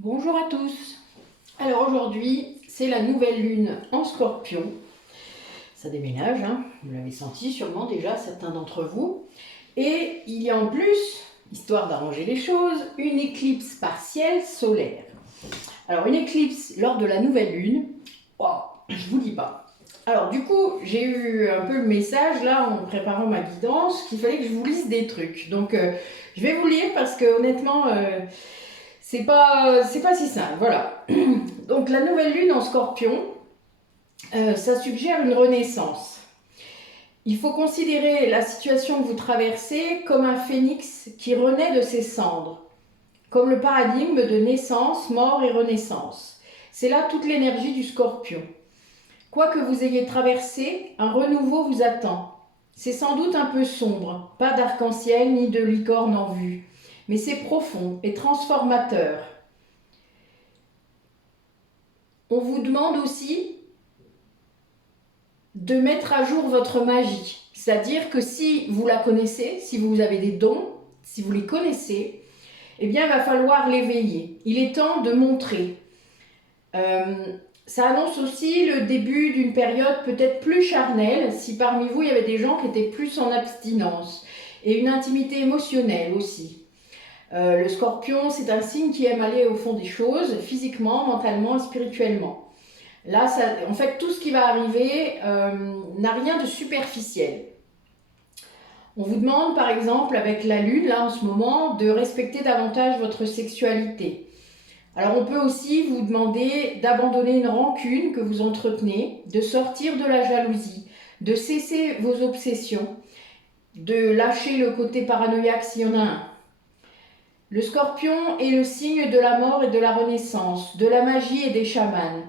Bonjour à tous. Alors aujourd'hui, c'est la nouvelle lune en Scorpion. Ça déménage, hein, vous l'avez senti sûrement déjà, certains d'entre vous. Et il y a en plus, histoire d'arranger les choses, une éclipse partielle solaire. Alors une éclipse lors de la nouvelle lune, wow, je vous dis pas. Alors du coup, j'ai eu un peu le message là en préparant ma guidance qu'il fallait que je vous lise des trucs. Donc je vais vous lire parce que honnêtement... c'est pas si simple, voilà. Donc la nouvelle lune en Scorpion, ça suggère une renaissance. Il faut considérer la situation que vous traversez comme un phénix qui renaît de ses cendres, comme le paradigme de naissance, mort et renaissance. C'est là toute l'énergie du Scorpion. Quoi que vous ayez traversé, un renouveau vous attend. C'est sans doute un peu sombre, pas d'arc-en-ciel ni de licorne en vue, mais c'est profond et transformateur. On vous demande aussi de mettre à jour votre magie. C'est-à-dire que si vous la connaissez, si vous avez des dons, si vous les connaissez, eh bien il va falloir l'éveiller. Il est temps de montrer. Ça annonce aussi le début d'une période peut-être plus charnelle, si parmi vous il y avait des gens qui étaient plus en abstinence, et une intimité émotionnelle aussi. Le Scorpion, c'est un signe qui aime aller au fond des choses, physiquement, mentalement et spirituellement. Là, en fait, tout ce qui va arriver n'a rien de superficiel. On vous demande, par exemple, avec la Lune, là, en ce moment, de respecter davantage votre sexualité. Alors, on peut aussi vous demander d'abandonner une rancune que vous entretenez, de sortir de la jalousie, de cesser vos obsessions, de lâcher le côté paranoïaque s'il y en a un. Le Scorpion est le signe de la mort et de la renaissance, de la magie et des chamans.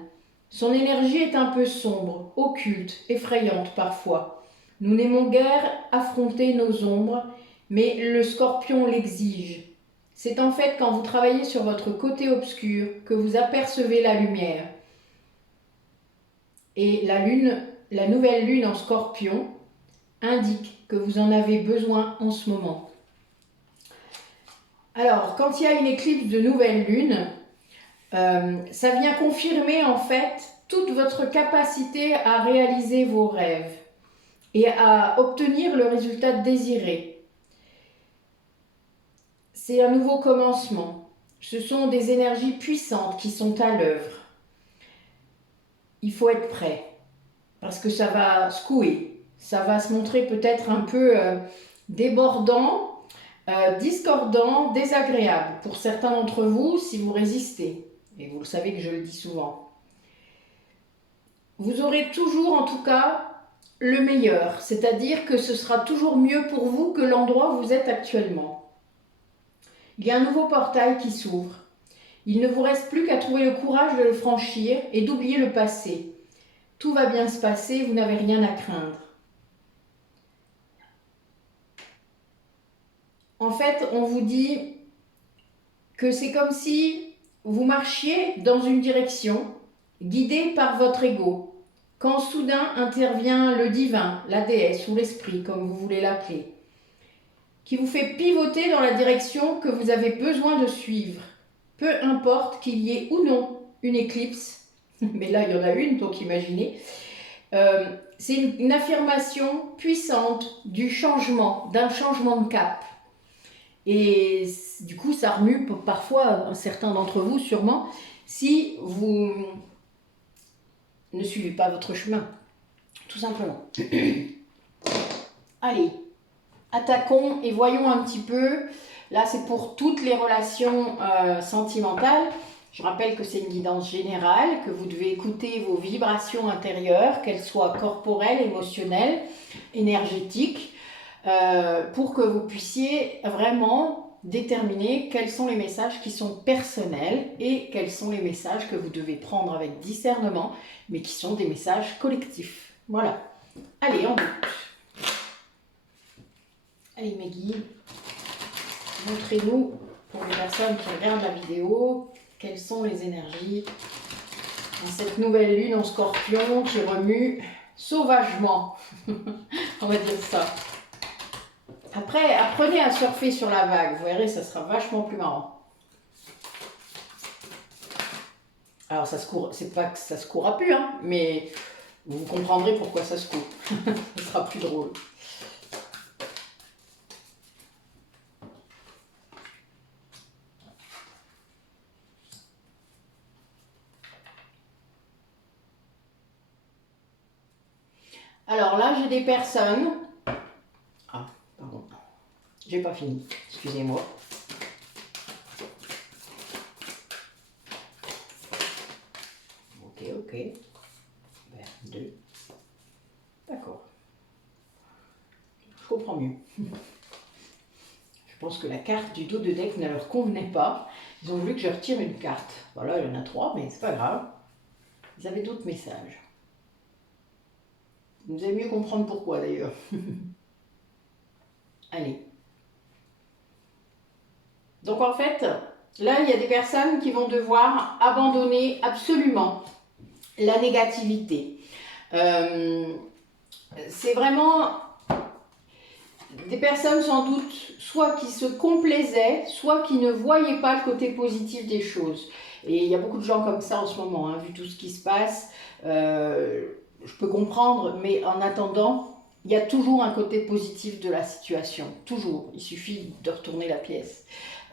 Son énergie est un peu sombre, occulte, effrayante parfois. Nous n'aimons guère affronter nos ombres, mais le Scorpion l'exige. C'est en fait quand vous travaillez sur votre côté obscur que vous apercevez la lumière. Et la nouvelle lune en Scorpion indique que vous en avez besoin en ce moment. Alors, quand il y a une éclipse de nouvelle lune, ça vient confirmer en fait toute votre capacité à réaliser vos rêves et à obtenir le résultat désiré. C'est un nouveau commencement. Ce sont des énergies puissantes qui sont à l'œuvre. Il faut être prêt parce que ça va secouer. Ça va se montrer peut-être un peu débordant, discordant, désagréable pour certains d'entre vous si vous résistez. Et vous le savez que je le dis souvent. Vous aurez toujours en tout cas le meilleur, c'est-à-dire que ce sera toujours mieux pour vous que l'endroit où vous êtes actuellement. Il y a un nouveau portail qui s'ouvre. Il ne vous reste plus qu'à trouver le courage de le franchir et d'oublier le passé. Tout va bien se passer, vous n'avez rien à craindre. En fait, on vous dit que c'est comme si vous marchiez dans une direction, guidé par votre ego, quand soudain intervient le divin, la déesse ou l'esprit, comme vous voulez l'appeler, qui vous fait pivoter dans la direction que vous avez besoin de suivre, peu importe qu'il y ait ou non une éclipse, mais là il y en a une, donc imaginez. C'est une affirmation puissante du changement, d'un changement de cap. Et du coup, ça remue parfois certains d'entre vous, sûrement, si vous ne suivez pas votre chemin, tout simplement. Allez, attaquons et voyons un petit peu. Là, c'est pour toutes les relations sentimentales. Je rappelle que c'est une guidance générale, que vous devez écouter vos vibrations intérieures, qu'elles soient corporelles, émotionnelles, énergétiques, pour que vous puissiez vraiment déterminer quels sont les messages qui sont personnels et quels sont les messages que vous devez prendre avec discernement, mais qui sont des messages collectifs. Voilà. Allez, en route. Allez, mes guides, montrez-nous, pour les personnes qui regardent la vidéo, quelles sont les énergies dans cette nouvelle lune en Scorpion qui remue sauvagement. On va dire ça. Après, apprenez à surfer sur la vague, vous verrez, ça sera vachement plus marrant. Alors ça se court, c'est pas que ça se courra plus, hein, mais vous comprendrez pourquoi ça se court. Ce sera plus drôle. Alors là, j'ai des personnes... Ah, pardon. J'ai pas fini. Excusez-moi. Ok. Ben, 2. D'accord. Je comprends mieux. Je pense que la carte du dos de deck ne leur convenait pas. Ils ont voulu que je retire une carte. Voilà, il y en a 3, mais c'est pas grave. Ils avaient d'autres messages. Vous allez mieux comprendre pourquoi d'ailleurs. Allez. Donc en fait, là, il y a des personnes qui vont devoir abandonner absolument la négativité. C'est vraiment des personnes sans doute soit qui se complaisaient, soit qui ne voyaient pas le côté positif des choses. Et il y a beaucoup de gens comme ça en ce moment, hein, vu tout ce qui se passe. Je peux comprendre, mais en attendant, il y a toujours un côté positif de la situation. Toujours. Il suffit de retourner la pièce.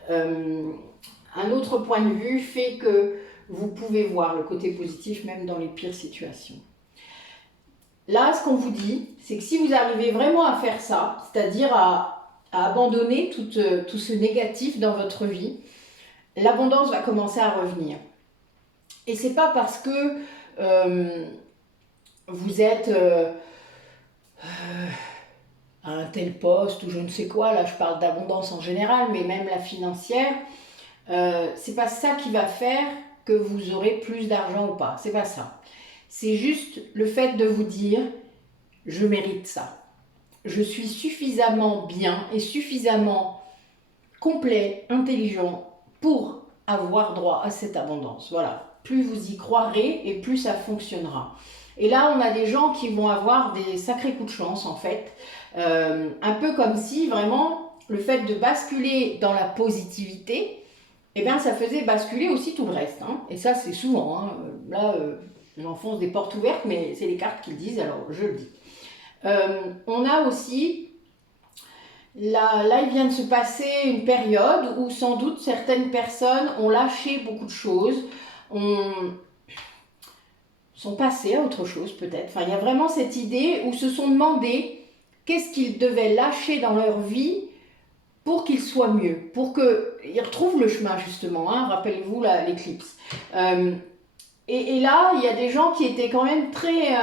Un autre point de vue fait que vous pouvez voir le côté positif même dans les pires situations. Là, ce qu'on vous dit, c'est que si vous arrivez vraiment à faire ça, c'est-à-dire à abandonner tout ce négatif dans votre vie, l'abondance va commencer à revenir. Et c'est pas parce que vous êtes à un tel poste ou je ne sais quoi, là je parle d'abondance en général, mais même la financière, c'est pas ça qui va faire que vous aurez plus d'argent ou pas, c'est pas ça. C'est juste le fait de vous dire, je mérite ça. Je suis suffisamment bien et suffisamment complet, intelligent pour avoir droit à cette abondance. Voilà, plus vous y croirez et plus ça fonctionnera. Et là, on a des gens qui vont avoir des sacrés coups de chance en fait. Un peu comme si vraiment le fait de basculer dans la positivité, eh bien, ça faisait basculer aussi tout le reste. Hein. Et ça, c'est souvent. Hein. Là, j'enfonce des portes ouvertes, mais c'est les cartes qui le disent, alors je le dis. On a aussi, là, il vient de se passer une période où sans doute certaines personnes ont lâché beaucoup de choses, sont passées à autre chose peut-être. Enfin, il y a vraiment cette idée où se sont demandé qu'est-ce qu'ils devaient lâcher dans leur vie pour qu'ils soient mieux, pour qu'ils retrouvent le chemin justement, hein, rappelez-vous l'éclipse. Et là, il y a des gens qui étaient quand même très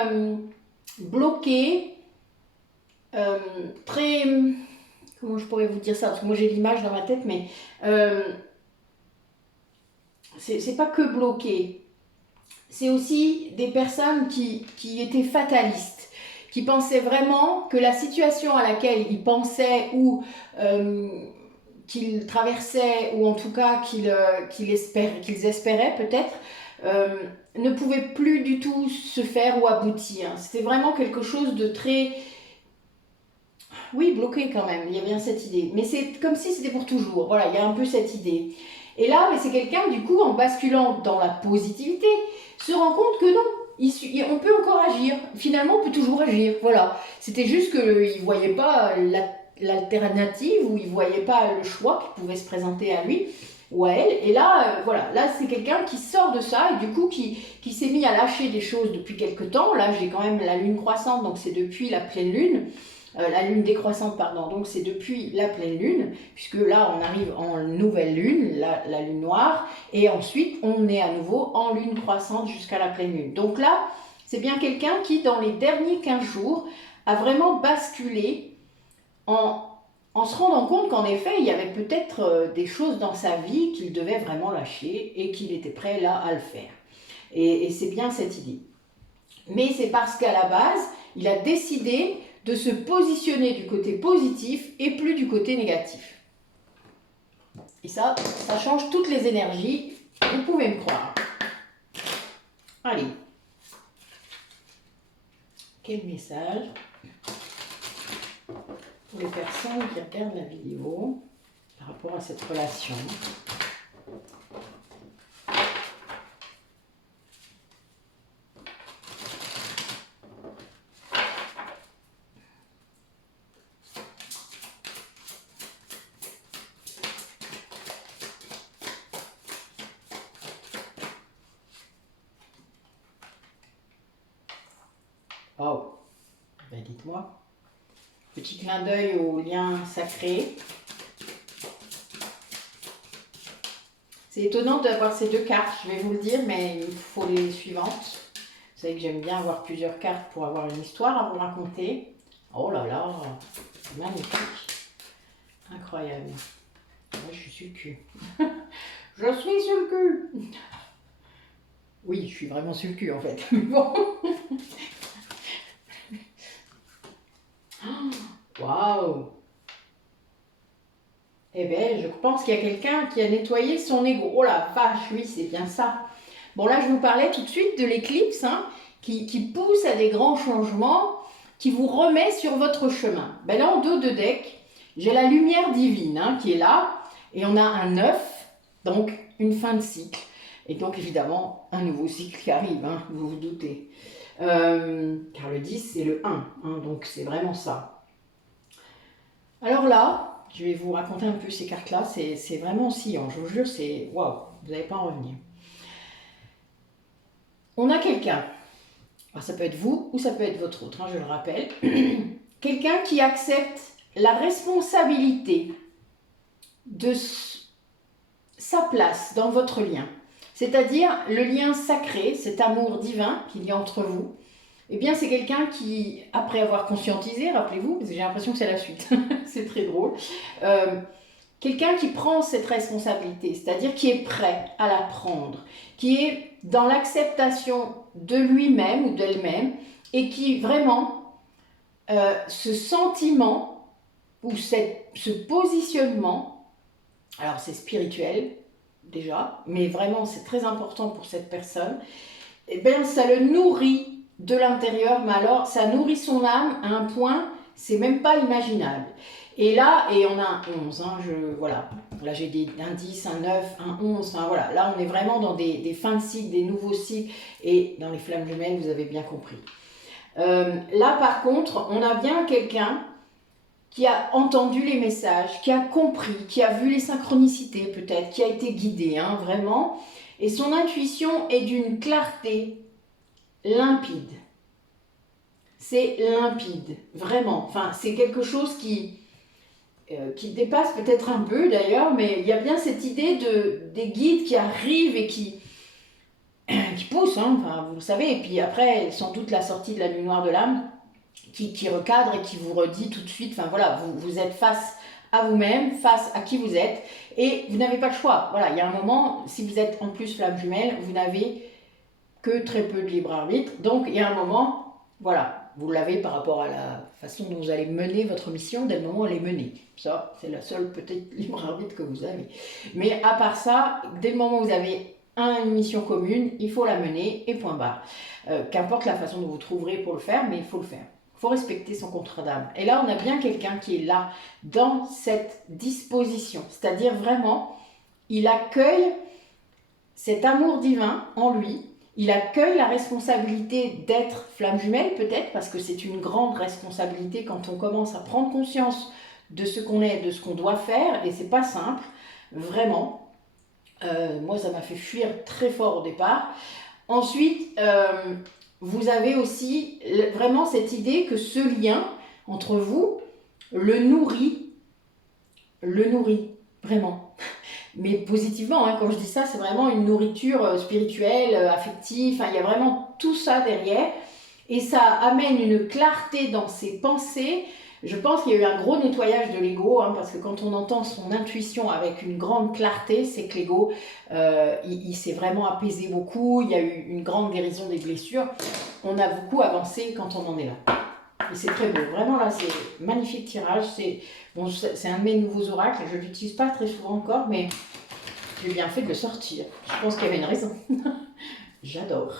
bloqués, très... Comment je pourrais vous dire ça? Parce que moi j'ai l'image dans ma tête, mais c'est pas que bloqués. C'est aussi des personnes qui étaient fatalistes, qui pensaient vraiment que la situation à laquelle ils pensaient ou qu'ils traversaient, ou en tout cas qu'ils espéraient peut-être, ne pouvait plus du tout se faire ou aboutir. C'était vraiment quelque chose de très... Oui, bloqué quand même, il y a bien cette idée. Mais c'est comme si c'était pour toujours. Voilà, il y a un peu cette idée. Et là, c'est quelqu'un, du coup, en basculant dans la positivité, se rend compte que non, on peut encore agir. Finalement, on peut toujours agir. Voilà. C'était juste qu'il ne voyait pas l'alternative ou il ne voyait pas le choix qui pouvait se présenter à lui ou à elle. Et là, voilà, là, c'est quelqu'un qui sort de ça et du coup, qui s'est mis à lâcher des choses depuis quelques temps. Là, j'ai quand même la lune croissante, donc c'est depuis la pleine lune. La lune décroissante, pardon, donc c'est depuis la pleine lune, puisque là on arrive en nouvelle lune, la lune noire, et ensuite on est à nouveau en lune croissante jusqu'à la pleine lune. Donc là, c'est bien quelqu'un qui, dans les derniers 15 jours, a vraiment basculé en se rendant compte qu'en effet, il y avait peut-être des choses dans sa vie qu'il devait vraiment lâcher et qu'il était prêt là à le faire. Et c'est bien cette idée. Mais c'est parce qu'à la base, il a décidé de se positionner du côté positif et plus du côté négatif. Et ça change toutes les énergies, vous pouvez me croire. Allez. Quel message pour les personnes qui regardent la vidéo par rapport à cette relation? Oh, ben dites-moi. Petit clin d'œil au lien sacré. C'est étonnant d'avoir ces deux cartes, je vais vous le dire, mais il faut les suivantes. Vous savez que j'aime bien avoir plusieurs cartes pour avoir une histoire à vous raconter. Oh là là, magnifique. Incroyable. Moi, je suis sur le cul. Je suis sur le cul. Oui, je suis vraiment sur le cul en fait. Bon. Waouh. Eh bien, je pense qu'il y a quelqu'un qui a nettoyé son ego. Oh la vache, oui, c'est bien ça. Bon, là, je vous parlais tout de suite de l'éclipse, hein, qui pousse à des grands changements, qui vous remet sur votre chemin. Ben là, en dos de deck, j'ai la lumière divine hein, qui est là, et on a un 9, donc une fin de cycle. Et donc, évidemment, un nouveau cycle qui arrive, hein, vous vous doutez. Car le 10, c'est le 1, hein, donc c'est vraiment ça. Alors là, je vais vous raconter un peu ces cartes-là, c'est vraiment oscillant, je vous jure, c'est waouh, vous n'allez pas en revenir. On a quelqu'un, alors ça peut être vous ou ça peut être votre autre, hein, je le rappelle, quelqu'un qui accepte la responsabilité de sa place dans votre lien, c'est-à-dire le lien sacré, cet amour divin qu'il y a entre vous. Eh bien, c'est quelqu'un qui, après avoir conscientisé, rappelez-vous, parce que j'ai l'impression que c'est la suite, c'est très drôle, quelqu'un qui prend cette responsabilité, c'est-à-dire qui est prêt à la prendre, qui est dans l'acceptation de lui-même ou d'elle-même, et qui vraiment, ce sentiment ou ce positionnement, alors c'est spirituel déjà, mais vraiment c'est très important pour cette personne, et bien ça le nourrit de l'intérieur, mais alors ça nourrit son âme à un point, c'est même pas imaginable. Et là, et on a un 11, hein, voilà, là j'ai un 10, un 9, un 11, enfin voilà, là on est vraiment dans des fins de cycle, des nouveaux cycles, et dans les flammes jumelles, vous avez bien compris. Là par contre, on a bien quelqu'un qui a entendu les messages, qui a compris, qui a vu les synchronicités peut-être, qui a été guidé, hein, vraiment, et son intuition est d'une clarté limpide. C'est limpide, vraiment. Enfin, c'est quelque chose qui dépasse peut-être un peu d'ailleurs, mais il y a bien cette idée des guides qui arrivent et qui poussent, hein, enfin, vous le savez. Et puis après, sans doute la sortie de la nuit noire de l'âme qui recadre et qui vous redit tout de suite, enfin voilà, vous êtes face à vous-même, face à qui vous êtes, et vous n'avez pas le choix. Voilà, il y a un moment, si vous êtes en plus flamme jumelle, vous n'avez que très peu de libre arbitre. Donc il y a un moment, voilà, vous l'avez par rapport à la façon dont vous allez mener votre mission dès le moment où elle est menée. Ça, c'est la seule peut-être libre arbitre que vous avez. Mais à part ça, dès le moment où vous avez une mission commune, il faut la mener et point barre. Qu'importe la façon dont vous trouverez pour le faire, mais il faut le faire. Il faut respecter son contrat d'âme. Et là, on a bien quelqu'un qui est là, dans cette disposition. C'est-à-dire vraiment, il accueille cet amour divin en lui. Il accueille la responsabilité d'être flamme jumelle, peut-être, parce que c'est une grande responsabilité quand on commence à prendre conscience de ce qu'on est, de ce qu'on doit faire, et c'est pas simple, vraiment. Moi, ça m'a fait fuir très fort au départ. Ensuite, vous avez aussi vraiment cette idée que ce lien entre vous le nourrit, vraiment. Mais positivement, hein, quand je dis ça, c'est vraiment une nourriture spirituelle, affective, enfin, il y a vraiment tout ça derrière. Et ça amène une clarté dans ses pensées. Je pense qu'il y a eu un gros nettoyage de l'ego, hein, parce que quand on entend son intuition avec une grande clarté, c'est que l'ego, il s'est vraiment apaisé beaucoup, il y a eu une grande guérison des blessures. On a beaucoup avancé quand on en est là. Et c'est très beau, vraiment là, c'est magnifique tirage. Bon, c'est un de mes nouveaux oracles, je ne l'utilise pas très souvent encore, mais j'ai bien fait de le sortir. Je pense qu'il y avait une raison. J'adore.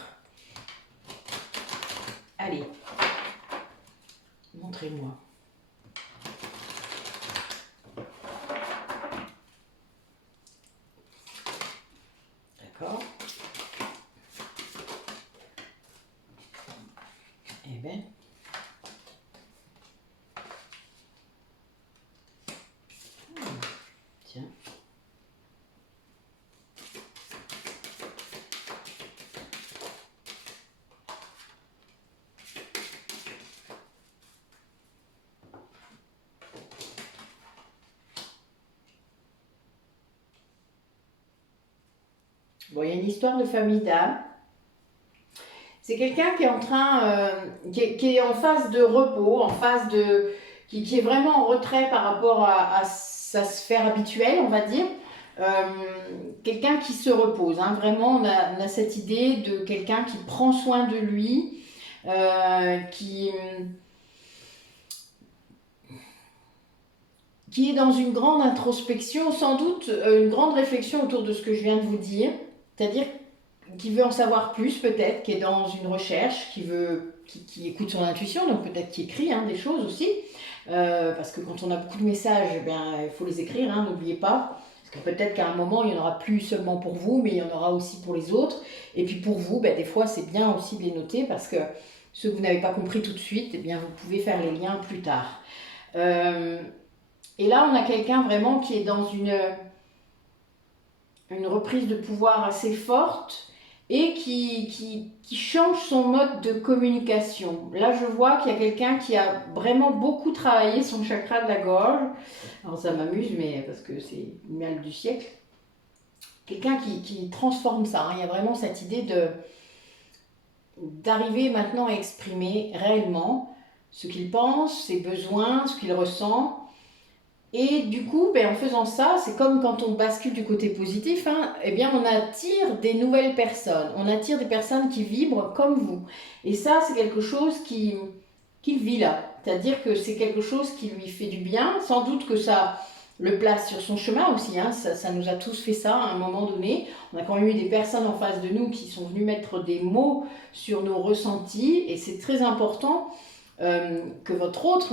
Allez, montrez-moi. D'accord. Eh bien. Tiens. Bon, il y a une histoire de famille d'âme. C'est quelqu'un qui est en train, qui est en phase de repos, en phase de, qui est vraiment en retrait par rapport à sa sphère habituelle, on va dire. Euh, Quelqu'un qui se repose, hein. Vraiment, on a cette idée de quelqu'un qui prend soin de lui, qui est dans une grande introspection, sans doute une grande réflexion autour de ce que je viens de vous dire, c'est-à-dire qui veut en savoir plus peut-être, qui est dans une recherche, qui écoute son intuition, donc peut-être qui écrit des choses aussi, parce que quand on a beaucoup de messages, eh bien, il faut les écrire, hein, n'oubliez pas, parce que peut-être qu'à un moment, il n'y en aura plus seulement pour vous, mais il y en aura aussi pour les autres, et puis pour vous, des fois, c'est bien aussi de les noter, parce que ce que vous n'avez pas compris tout de suite, eh bien, vous pouvez faire les liens plus tard. Et là, on a quelqu'un vraiment qui est dans une reprise de pouvoir assez forte et qui change son mode de communication. Là, je vois qu'il y a quelqu'un qui a vraiment beaucoup travaillé son chakra de la gorge. Alors, ça m'amuse, mais parce que c'est le mal du siècle. Quelqu'un qui transforme ça. Il y a vraiment cette idée d'arriver maintenant à exprimer réellement ce qu'il pense, ses besoins, ce qu'il ressent. Et du coup, en faisant ça, c'est comme quand on bascule du côté positif, eh bien on attire des nouvelles personnes. On attire des personnes qui vibrent comme vous. Et ça, c'est quelque chose qu'il vit là. C'est-à-dire que c'est quelque chose qui lui fait du bien. Sans doute que ça le place sur son chemin aussi. Ça nous a tous fait ça à un moment donné. On a quand même eu des personnes en face de nous qui sont venues mettre des mots sur nos ressentis. Et c'est très important que votre autre,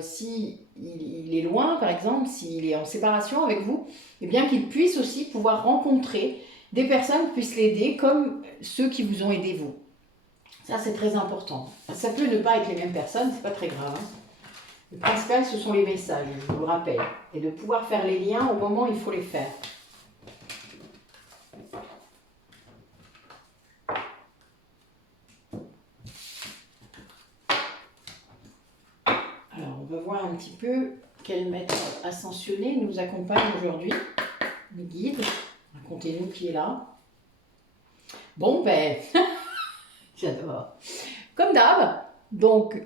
si il est loin par exemple, s'il est en séparation avec vous, eh bien qu'il puisse aussi pouvoir rencontrer des personnes qui puissent l'aider comme ceux qui vous ont aidé vous. Ça c'est très important. Ça peut ne pas être les mêmes personnes, c'est pas très grave. Le principal ce sont les messages, je vous le rappelle, et de pouvoir faire les liens au moment où il faut les faire. On va voir un petit peu quel maître ascensionné nous accompagne aujourd'hui, nous guide. Racontez-nous qui est là. Bon, j'adore. Comme d'hab, donc,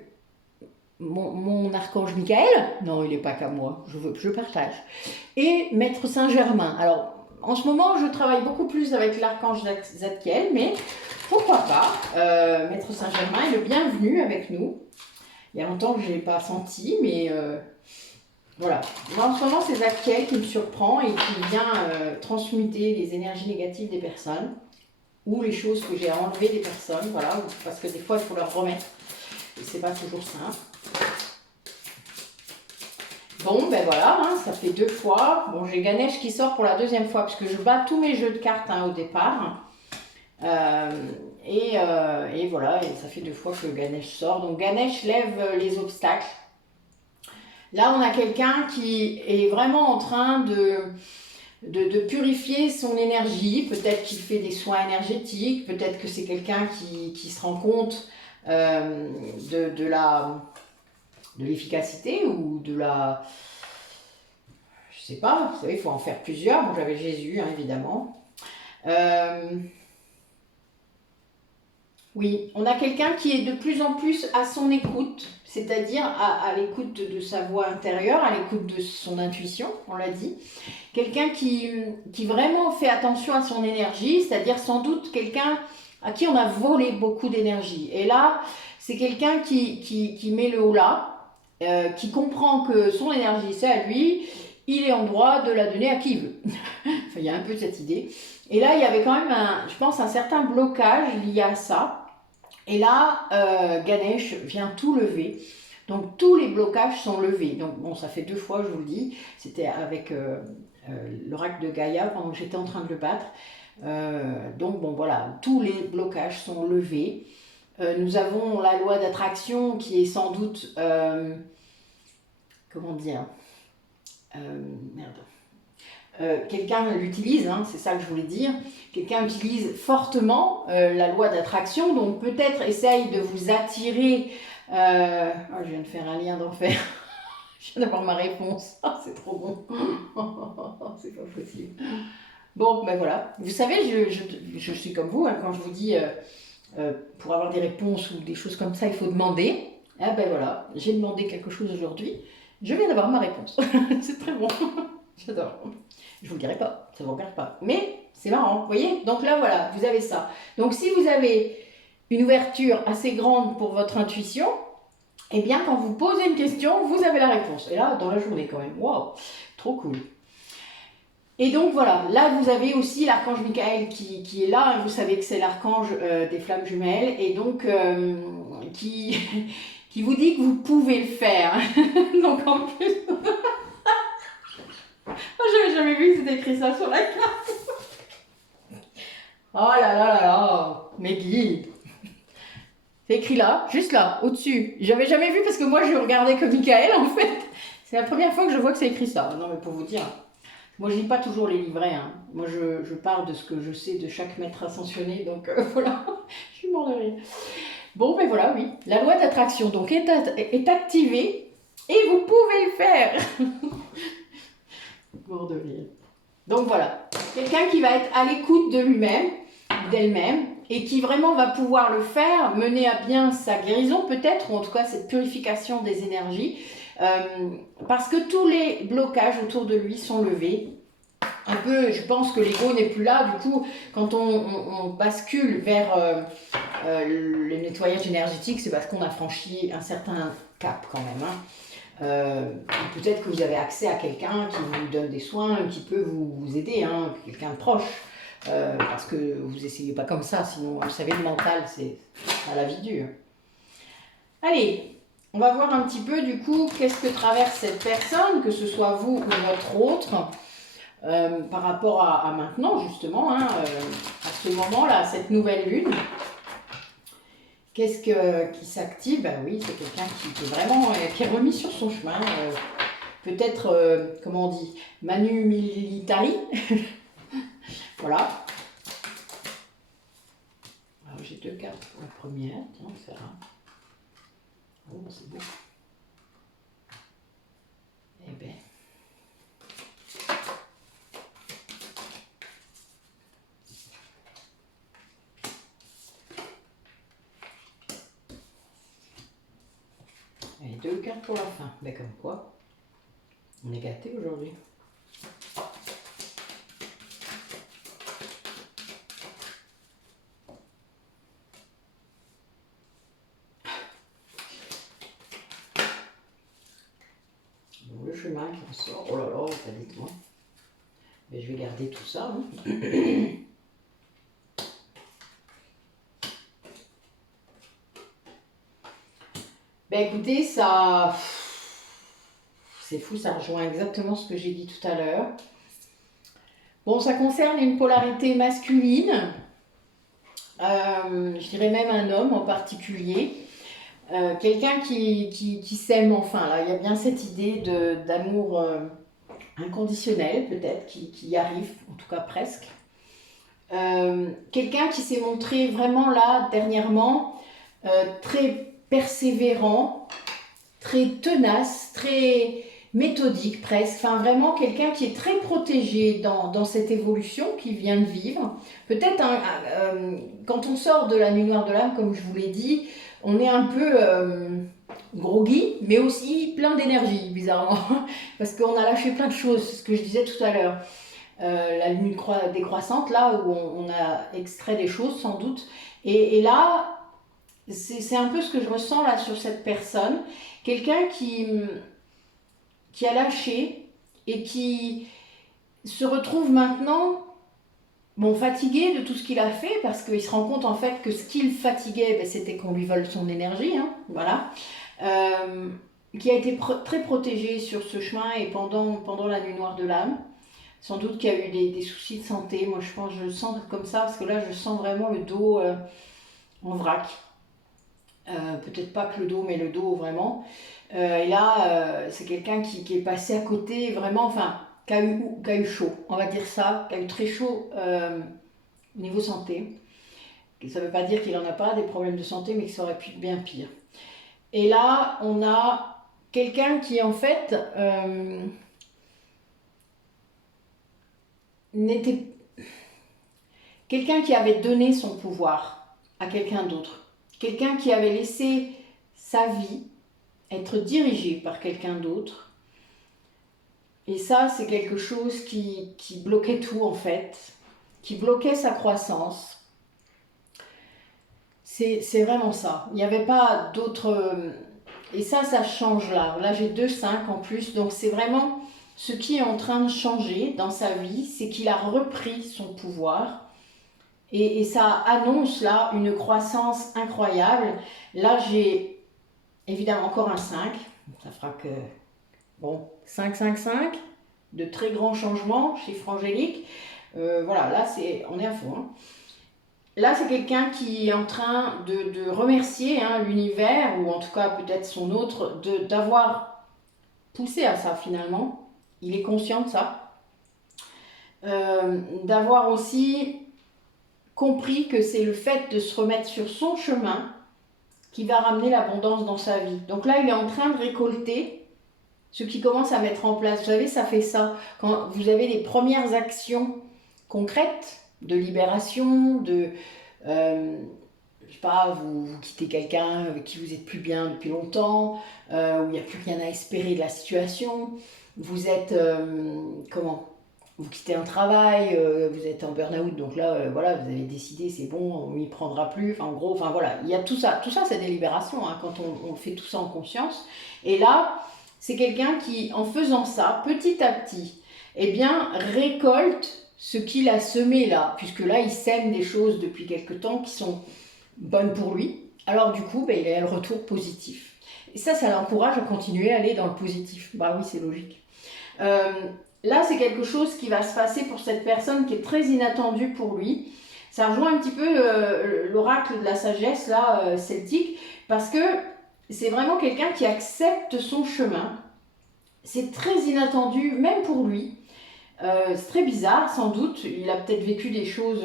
mon archange Michael, non, il n'est pas qu'à moi, je partage. Et maître Saint-Germain. Alors, en ce moment, je travaille beaucoup plus avec l'archange Zadkiel, mais pourquoi pas, maître Saint-Germain est le bienvenu avec nous. Il y a longtemps que je ne l'ai pas senti, mais voilà. Moi, en ce moment, c'est Zadkiel qui me surprend et qui vient transmuter les énergies négatives des personnes ou les choses que j'ai à enlever des personnes, voilà, parce que des fois, il faut leur remettre et c'est pas toujours simple. Bon, voilà, ça fait 2 fois. Bon, j'ai Ganesh qui sort pour la 2e fois, parce que je bats tous mes jeux de cartes au départ. Et voilà, et ça fait 2 fois que Ganesh sort. Donc Ganesh lève les obstacles. Là, on a quelqu'un qui est vraiment en train de purifier son énergie. Peut-être qu'il fait des soins énergétiques. Peut-être que c'est quelqu'un qui se rend compte de l'efficacité ou de la... Je sais pas, vous savez, il faut en faire plusieurs. Moi, j'avais Jésus, évidemment. Oui, on a quelqu'un qui est de plus en plus à son écoute, c'est-à-dire à l'écoute de sa voix intérieure, à l'écoute de son intuition, on l'a dit. Quelqu'un qui vraiment fait attention à son énergie, c'est-à-dire sans doute quelqu'un à qui on a volé beaucoup d'énergie. Et là, c'est quelqu'un qui met le haut là, qui comprend que son énergie, c'est à lui, il est en droit de la donner à qui il veut. Enfin, il y a un peu cette idée. Et là, il y avait quand même, je pense, un certain blocage lié à ça. Et là, Ganesh vient tout lever. Donc, tous les blocages sont levés. Donc, bon, ça fait 2 fois, je vous le dis. C'était avec l'oracle de Gaïa pendant que j'étais en train de le battre. Donc, bon, voilà, tous les blocages sont levés. Nous avons la loi d'attraction qui est sans doute... comment dire quelqu'un l'utilise, c'est ça que je voulais dire, quelqu'un utilise fortement la loi d'attraction, donc peut-être essaye de vous attirer, je viens de faire un lien d'enfer, je viens d'avoir ma réponse, c'est trop bon, c'est pas possible, Bon, ben voilà. Vous savez, je suis comme vous, hein, quand je vous dis, pour avoir des réponses ou des choses comme ça, il faut demander. Ah ben voilà, j'ai demandé quelque chose aujourd'hui, je viens d'avoir ma réponse. C'est très bon, j'adore. Je vous le dirai pas, ça ne vous regarde pas. Mais c'est marrant, vous voyez. Donc là, voilà, vous avez ça. Donc si vous avez une ouverture assez grande pour votre intuition, eh bien, quand vous posez une question, vous avez la réponse. Et là, dans la journée quand même, waouh, trop cool. Et donc voilà, là vous avez aussi l'archange Michael qui est là, hein. Vous savez que c'est l'archange des flammes jumelles, et donc qui, qui vous dit que vous pouvez le faire. Donc en plus, moi j'avais jamais vu que c'était écrit ça sur la carte. Oh là là là là, mes guides. C'est écrit là, juste là, au-dessus. J'avais jamais vu parce que moi je regardais que Michael en fait. C'est la première fois que je vois que c'est écrit ça. Non mais pour vous dire. Moi, je lis pas toujours les livrets. Hein. Moi, je parle de ce que je sais de chaque maître ascensionné. Donc, voilà, je suis mort de rire. Bon, ben voilà, oui. La loi d'attraction donc est activée et vous pouvez le faire. Mort de rire. Donc, voilà. Quelqu'un qui va être à l'écoute de lui-même, d'elle-même, et qui vraiment va pouvoir le faire, mener à bien sa guérison peut-être, ou en tout cas cette purification des énergies. Parce que tous les blocages autour de lui sont levés. Un peu, je pense que l'ego n'est plus là. Du coup, quand on bascule vers le nettoyage énergétique, c'est parce qu'on a franchi un certain cap quand même. Hein. Peut-être que vous avez accès à quelqu'un qui vous donne des soins, qui peut vous aider, hein, quelqu'un de proche. Parce que vous essayez pas comme ça, sinon, vous savez, le mental, c'est à la vie dure. Allez, on va voir un petit peu du coup qu'est-ce que traverse cette personne, que ce soit vous ou votre autre, par rapport à maintenant justement, hein, à ce moment-là, cette nouvelle lune. Qu'est-ce qui s'active? Ben oui, c'est quelqu'un qui est vraiment qui est remis sur son chemin. Peut-être, comment on dit, Manu Militari. Voilà. Alors j'ai 2 cartes pour la première. Tiens, c'est rare. Oh, c'est beau. Eh bien. Allez, 2 cartes pour la fin. Ben comme quoi, on est gâtés aujourd'hui. Bon, le chemin qui en sort. Oh là là, ça dites-moi. Mais je vais garder tout ça. Hein. Ben écoutez, ça... C'est fou, ça rejoint exactement ce que j'ai dit tout à l'heure. Bon, ça concerne une polarité masculine. Je dirais même un homme en particulier. Quelqu'un qui s'aime enfin. Là, il y a bien cette idée d'amour inconditionnel, peut-être, qui y arrive, en tout cas presque. Quelqu'un qui s'est montré vraiment là, dernièrement, très persévérant, très tenace, très méthodique presque. Enfin, vraiment quelqu'un qui est très protégé dans cette évolution qu'il vient de vivre. Peut-être quand on sort de la nuit noire de l'âme, comme je vous l'ai dit, on est un peu groggy, mais aussi plein d'énergie, bizarrement. Parce qu'on a lâché plein de choses, c'est ce que je disais tout à l'heure. La lune décroissante, là où on a extrait des choses sans doute. Et là, c'est un peu ce que je ressens là sur cette personne. Quelqu'un qui a lâché et qui se retrouve maintenant fatigué de tout ce qu'il a fait parce qu'il se rend compte en fait que ce qui le fatiguait, ben, c'était qu'on lui vole son énergie. Hein, voilà. Qui a été très protégé sur ce chemin et pendant la nuit noire de l'âme. Sans doute qu'il y a eu des soucis de santé. Moi, je pense, je le sens comme ça, parce que là, je sens vraiment le dos en vrac. Peut-être pas que le dos, mais le dos vraiment. Et là, c'est quelqu'un qui est passé à côté, vraiment, enfin, qui a eu chaud, on va dire ça, qui a eu très chaud au niveau santé. Ça ne veut pas dire qu'il n'en a pas des problèmes de santé, mais que ça aurait pu être bien pire. Et là, on a quelqu'un qui, en fait, n'était quelqu'un qui avait donné son pouvoir à quelqu'un d'autre, quelqu'un qui avait laissé sa vie être dirigée par quelqu'un d'autre. Et ça, c'est quelque chose qui bloquait tout en fait, qui bloquait sa croissance. C'est vraiment ça. Il n'y avait pas d'autre... Et ça change là. Là, j'ai 2,5 en plus. Donc, c'est vraiment ce qui est en train de changer dans sa vie. C'est qu'il a repris son pouvoir. Et ça annonce là une croissance incroyable. Là, j'ai évidemment encore un 5. Ça fera que... Bon, 5, 5, 5. De très grands changements chez Frangélique. Voilà, là, on est à fond. Hein. Là, c'est quelqu'un qui est en train de remercier l'univers, ou en tout cas peut-être son autre, d'avoir poussé à ça finalement. Il est conscient de ça. D'avoir aussi compris que c'est le fait de se remettre sur son chemin qui va ramener l'abondance dans sa vie. Donc là, il est en train de récolter ce qu'il commence à mettre en place. Vous savez, ça fait ça. Quand vous avez les premières actions concrètes, de libération, je sais pas, vous quittez quelqu'un avec qui vous êtes plus bien depuis longtemps, où il n'y a plus rien à espérer de la situation, vous êtes, vous quittez un travail, vous êtes en burn-out, donc là, voilà, vous avez décidé, c'est bon, on n'y prendra plus, enfin, en gros, enfin voilà, il y a tout ça c'est des libérations, hein, quand on fait tout ça en conscience, et là, c'est quelqu'un qui, en faisant ça, petit à petit, eh bien, récolte ce qu'il a semé là, puisque là, il sème des choses depuis quelque temps qui sont bonnes pour lui. Alors du coup, il a le retour positif. Et ça l'encourage à continuer à aller dans le positif. Bah oui, c'est logique. Là, c'est quelque chose qui va se passer pour cette personne qui est très inattendue pour lui. Ça rejoint un petit peu l'oracle de la sagesse là, celtique, parce que c'est vraiment quelqu'un qui accepte son chemin. C'est très inattendu, même pour lui. C'est très bizarre, sans doute. Il a peut-être vécu des choses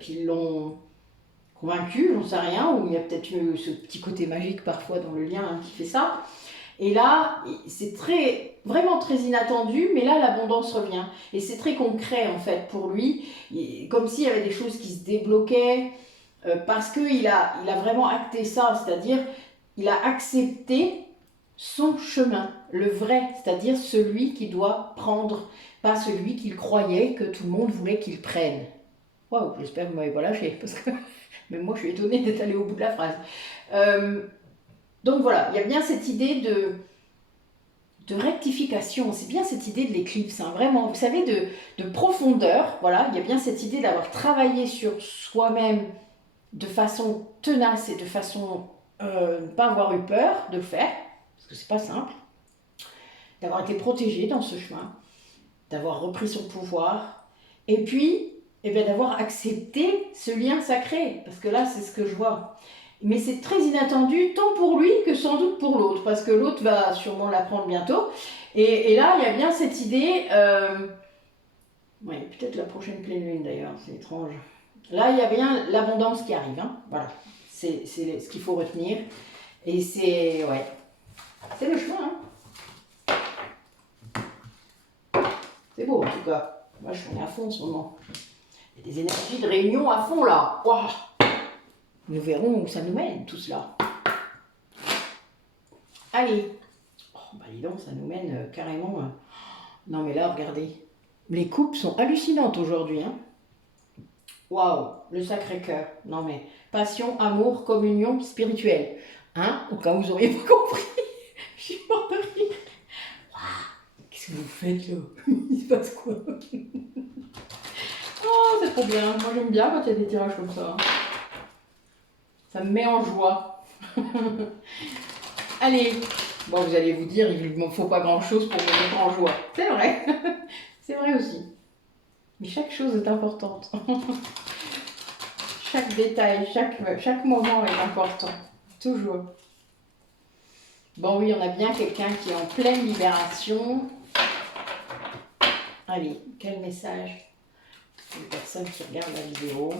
qui l'ont convaincu, j'en sais rien, ou il y a peut-être eu ce petit côté magique parfois dans le lien qui fait ça. Et là, c'est vraiment très inattendu, mais là, l'abondance revient. Et c'est très concret, en fait, pour lui, comme s'il y avait des choses qui se débloquaient, parce qu'il a vraiment acté ça, c'est-à-dire, il a accepté son chemin, le vrai, c'est-à-dire celui qu'il doit prendre, pas celui qu'il croyait que tout le monde voulait qu'il prenne. Waouh, j'espère que vous m'avez pas lâché, parce que même moi je suis étonnée d'être allée au bout de la phrase. Donc voilà, il y a bien cette idée de rectification, c'est bien cette idée de l'éclipse, hein, vraiment, vous savez, de profondeur, voilà, il y a bien cette idée d'avoir travaillé sur soi-même de façon tenace et de façon ne pas avoir eu peur de le faire, parce que c'est pas simple, d'avoir été protégé dans ce chemin, d'avoir repris son pouvoir, et puis d'avoir accepté ce lien sacré, parce que là c'est ce que je vois. Mais c'est très inattendu, tant pour lui que sans doute pour l'autre, parce que l'autre va sûrement l'apprendre bientôt. Et là, il y a bien cette idée, oui, peut-être la prochaine pleine lune d'ailleurs, c'est étrange. Là, il y a bien l'abondance qui arrive, hein. Voilà, c'est ce qu'il faut retenir. Et c'est, ouais, c'est le chemin, hein. C'est beau en tout cas. Moi, je suis à fond en ce moment. Il y a des énergies de réunion à fond là. Waouh! Nous verrons où ça nous mène tout cela. Allez. Oh, bah dis donc, ça nous mène carrément. Non mais là, regardez. Les coupes sont hallucinantes aujourd'hui. Hein. Waouh, le Sacré-Cœur. Non mais, passion, amour, communion spirituelle. Hein? Au cas où vous n'auriez pas compris. Je suis morte de rire. Waouh, qu'est-ce que vous faites là? Il se passe quoi? Oh, c'est trop bien. Moi j'aime bien quand il y a des tirages comme ça. Ça me met en joie. Allez. Bon, vous allez vous dire, il ne me faut pas grand-chose pour me mettre en joie. C'est vrai. C'est vrai aussi. Mais chaque chose est importante. Chaque détail, chaque moment est important. Toujours. Bon, oui, on a bien quelqu'un qui est en pleine libération. Allez, quel message pour les personnes qui regardent la vidéo.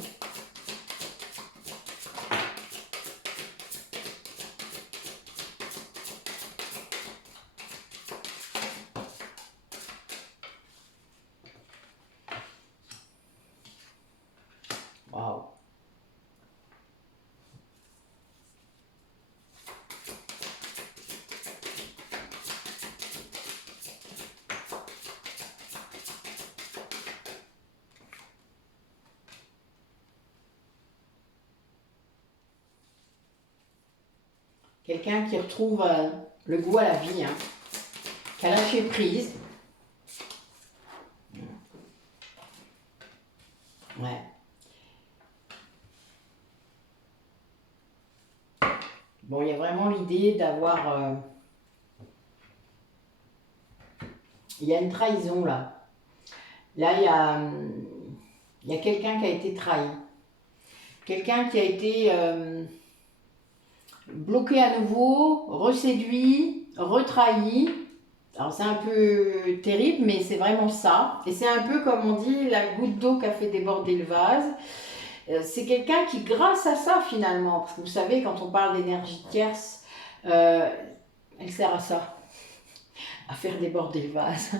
Quelqu'un qui retrouve le goût à la vie, hein, qui a lâché prise. Ouais. Bon, il y a vraiment l'idée d'avoir... il y a une trahison là. Là, il y a quelqu'un qui a été trahi. Quelqu'un qui a été bloqué à nouveau, reséduit, retrahi. Alors c'est un peu terrible, mais c'est vraiment ça. Et c'est un peu comme on dit, la goutte d'eau qui a fait déborder le vase. C'est quelqu'un qui, grâce à ça finalement, parce que vous savez, quand on parle d'énergie tierce, elle sert à ça, à faire déborder le vase.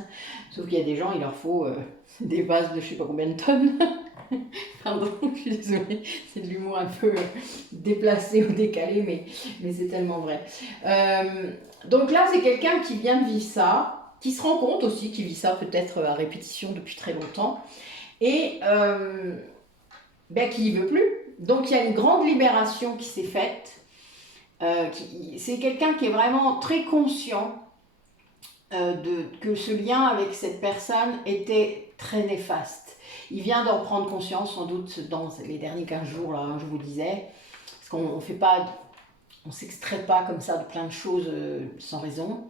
Sauf qu'il y a des gens, il leur faut des vases de je sais pas combien de tonnes. Pardon, je suis désolée, c'est de l'humour un peu déplacé ou décalé, mais c'est tellement vrai. Donc là, c'est quelqu'un qui vient de vivre ça, qui se rend compte aussi qu'il vit ça peut-être à répétition depuis très longtemps, et qui ne veut plus. Donc il y a une grande libération qui s'est faite. C'est quelqu'un qui est vraiment très conscient que ce lien avec cette personne était très néfaste. Il vient d'en prendre conscience sans doute dans les derniers 15 jours, là, je vous disais, parce qu'on fait pas, on s'extrait pas comme ça de plein de choses sans raison.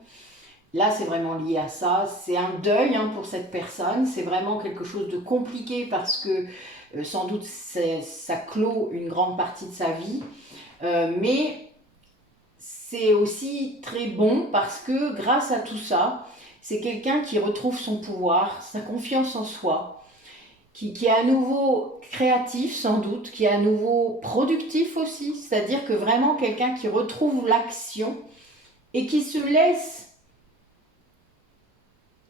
Là, c'est vraiment lié à ça. C'est un deuil pour cette personne. C'est vraiment quelque chose de compliqué parce que sans doute ça clôt une grande partie de sa vie. Mais c'est aussi très bon parce que grâce à tout ça, c'est quelqu'un qui retrouve son pouvoir, sa confiance en soi, qui est à nouveau créatif sans doute, qui est à nouveau productif aussi. C'est-à-dire que vraiment quelqu'un qui retrouve l'action et qui se laisse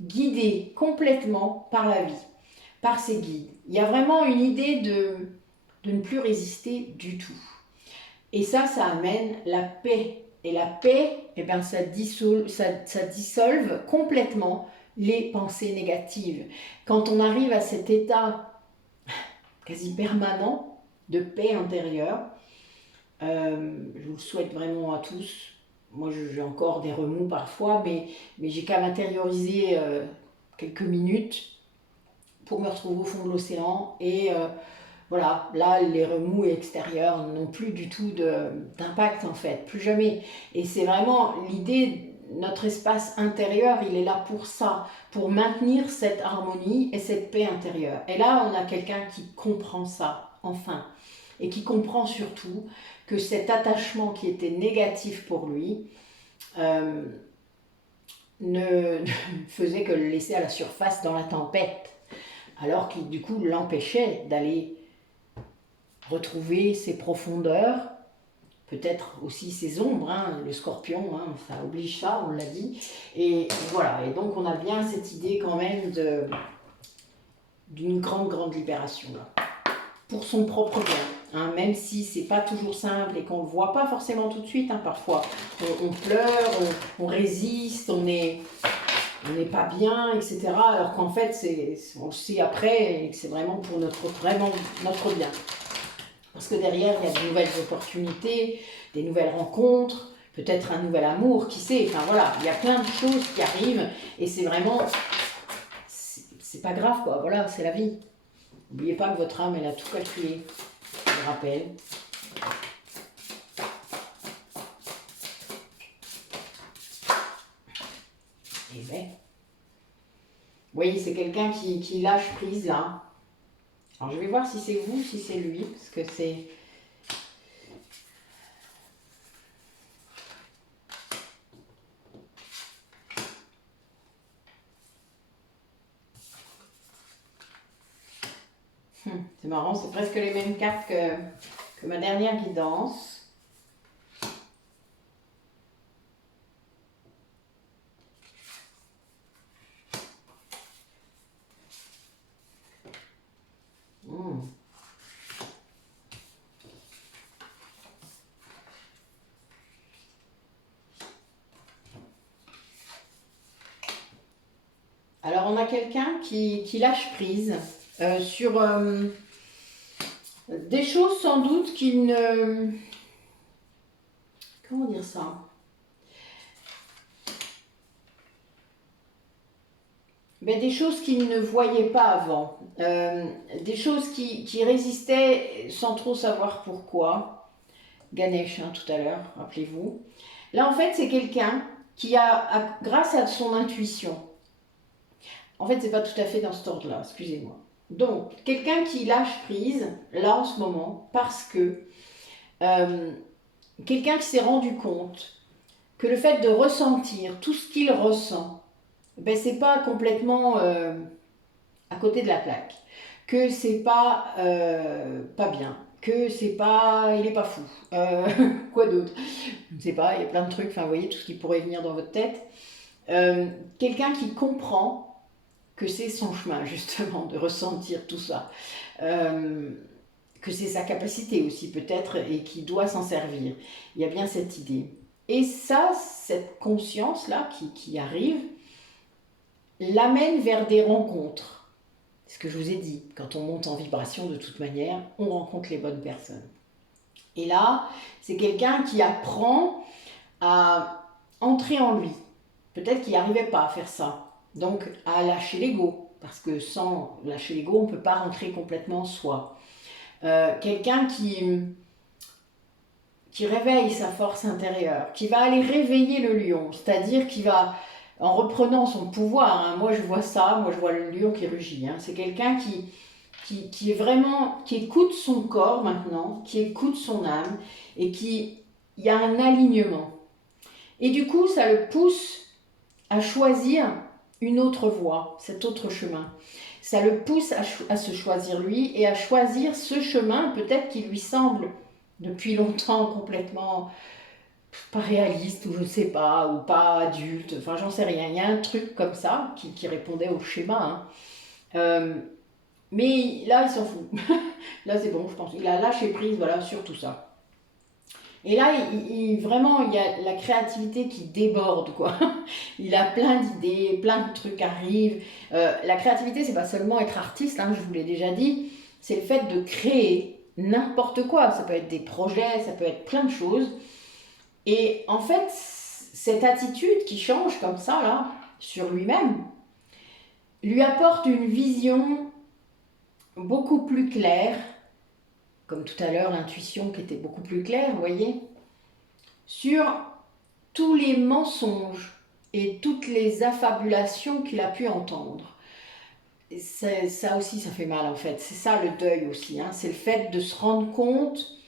guidé complètement par la vie, par ses guides. Il y a vraiment une idée de ne plus résister du tout. Et ça amène la paix. Et la paix, ça dissolve complètement les pensées négatives. Quand on arrive à cet état quasi permanent de paix intérieure, je vous le souhaite vraiment à tous. Moi, j'ai encore des remous parfois, mais j'ai qu'à m'intérioriser quelques minutes pour me retrouver au fond de l'océan. Et voilà, là, les remous extérieurs n'ont plus du tout d'impact, en fait, plus jamais. Et c'est vraiment l'idée, notre espace intérieur, il est là pour ça, pour maintenir cette harmonie et cette paix intérieure. Et là, on a quelqu'un qui comprend ça, enfin, et qui comprend surtout que cet attachement qui était négatif pour lui ne faisait que le laisser à la surface dans la tempête, alors qu'il du coup l'empêchait d'aller retrouver ses profondeurs, peut-être aussi ses ombres, le scorpion, ça oblige ça, on l'a dit, et voilà, et donc on a bien cette idée quand même d'une grande libération là, pour son propre bien, même si c'est pas toujours simple et qu'on le voit pas forcément tout de suite, parfois on pleure, on résiste, on n'est pas bien, etc. Alors qu'en fait, on le sait après et que c'est vraiment pour notre bien. Parce que derrière, il y a de nouvelles opportunités, des nouvelles rencontres, peut-être un nouvel amour, qui sait. Enfin voilà, il y a plein de choses qui arrivent et c'est vraiment, c'est pas grave quoi. Voilà, c'est la vie. N'oubliez pas que votre âme, elle a tout calculé. Je le rappelle. Et bien, vous voyez, c'est quelqu'un qui lâche prise là. Alors je vais voir si c'est vous, si c'est lui, parce que c'est... C'est marrant, c'est presque les mêmes cartes que ma dernière guidance. Alors on a quelqu'un qui lâche prise sur des choses sans doute que comment dire ça? Ben, des choses qu'il ne voyait pas avant, des choses qui résistaient sans trop savoir pourquoi. Ganesh, hein, tout à l'heure, rappelez-vous. Là, en fait, c'est quelqu'un qui grâce à son intuition, en fait, c'est pas tout à fait dans cet ordre-là, excusez-moi. Donc, quelqu'un qui lâche prise, là, en ce moment, parce que quelqu'un qui s'est rendu compte que le fait de ressentir tout ce qu'il ressent, ben, c'est pas complètement à côté de la plaque, que c'est pas bien, que c'est pas, il est pas fou, quoi d'autre, je ne sais pas, il y a plein de trucs, enfin vous voyez tout ce qui pourrait venir dans votre tête. Quelqu'un qui comprend que c'est son chemin justement de ressentir tout ça, que c'est sa capacité aussi peut-être et qui doit s'en servir. Il y a bien cette idée. Et ça, cette conscience-là qui arrive, l'amène vers des rencontres. C'est ce que je vous ai dit, quand on monte en vibration de toute manière, on rencontre les bonnes personnes. Et là, c'est quelqu'un qui apprend à entrer en lui. Peut-être qu'il n'arrivait pas à faire ça. Donc à lâcher l'ego. Parce que sans lâcher l'ego, on ne peut pas rentrer complètement en soi. Quelqu'un qui réveille sa force intérieure, qui va aller réveiller le lion, c'est-à-dire qui va, en reprenant son pouvoir, hein, moi je vois ça, moi je vois le lion qui rugit, hein, c'est quelqu'un qui est vraiment, qui écoute son corps maintenant, qui écoute son âme, et il y a un alignement. Et du coup, ça le pousse à choisir une autre voie, cet autre chemin. Ça le pousse à se choisir lui et à choisir ce chemin peut-être qui lui semble depuis longtemps complètement pas réaliste ou je ne sais pas, ou pas adulte, enfin j'en sais rien. Il y a un truc comme ça qui répondait au schéma. Hein. Mais là, il s'en fout. Là, c'est bon, je pense. Il a lâché prise voilà, sur tout ça. Et là, vraiment, il y a la créativité qui déborde, quoi. Il a plein d'idées, plein de trucs arrivent. La créativité, c'est pas seulement être artiste, hein, je vous l'ai déjà dit. C'est le fait de créer n'importe quoi. Ça peut être des projets, ça peut être plein de choses. Et en fait, cette attitude qui change comme ça, là, sur lui-même, lui apporte une vision beaucoup plus claire, comme tout à l'heure, l'intuition qui était beaucoup plus claire, vous voyez, sur tous les mensonges et toutes les affabulations qu'il a pu entendre. Et ça aussi, ça fait mal en fait. C'est ça le deuil aussi. Hein. C'est le fait de se rendre compte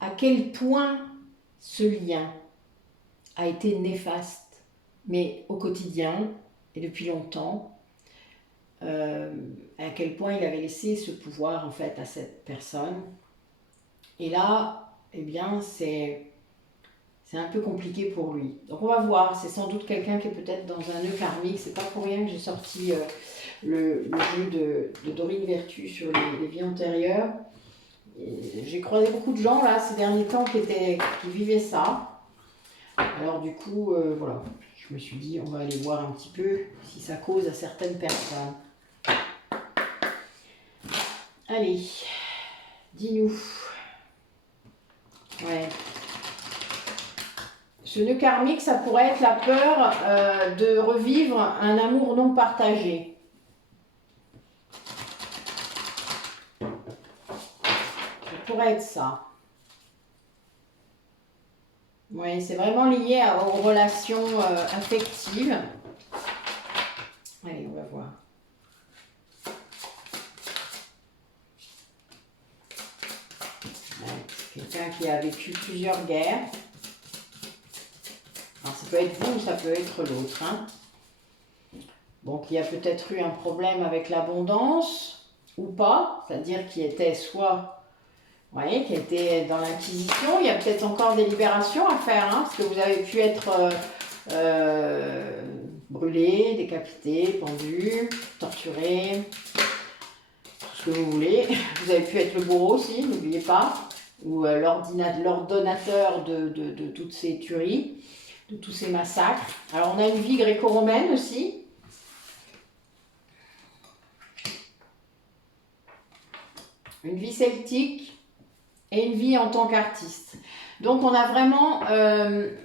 à quel point ce lien a été néfaste, mais au quotidien et depuis longtemps, à quel point il avait laissé ce pouvoir en fait à cette personne. Et là, eh bien, c'est un peu compliqué pour lui. Donc on va voir, c'est sans doute quelqu'un qui est peut-être dans un nœud karmique. C'est pas pour rien que j'ai sorti le jeu de Dorine Vertu sur les vies antérieures. J'ai croisé beaucoup de gens là ces derniers temps qui vivaient ça. Alors du coup, voilà, je me suis dit on va aller voir un petit peu si ça cause à certaines personnes. Allez, dis-nous. Ouais. Ce nœud karmique, ça pourrait être la peur de revivre un amour non partagé. Ça pourrait être ça. Oui, c'est vraiment lié aux relations affectives. Allez, on va voir. Ouais, quelqu'un qui a vécu plusieurs guerres. Alors, ça peut être vous ou ça peut être l'autre. Hein. Donc, il y a peut-être eu un problème avec l'abondance ou pas, c'est-à-dire qui était soit... Vous voyez, qui était dans l'Inquisition. Il y a peut-être encore des libérations à faire, hein, parce que vous avez pu être brûlé, décapité, pendu, torturé, tout ce que vous voulez. Vous avez pu être le bourreau aussi, n'oubliez pas, ou l'ordonnateur de toutes ces tueries, de tous ces massacres. Alors on a une vie gréco-romaine aussi. Une vie celtique. Et une vie en tant qu'artiste. Donc on a vraiment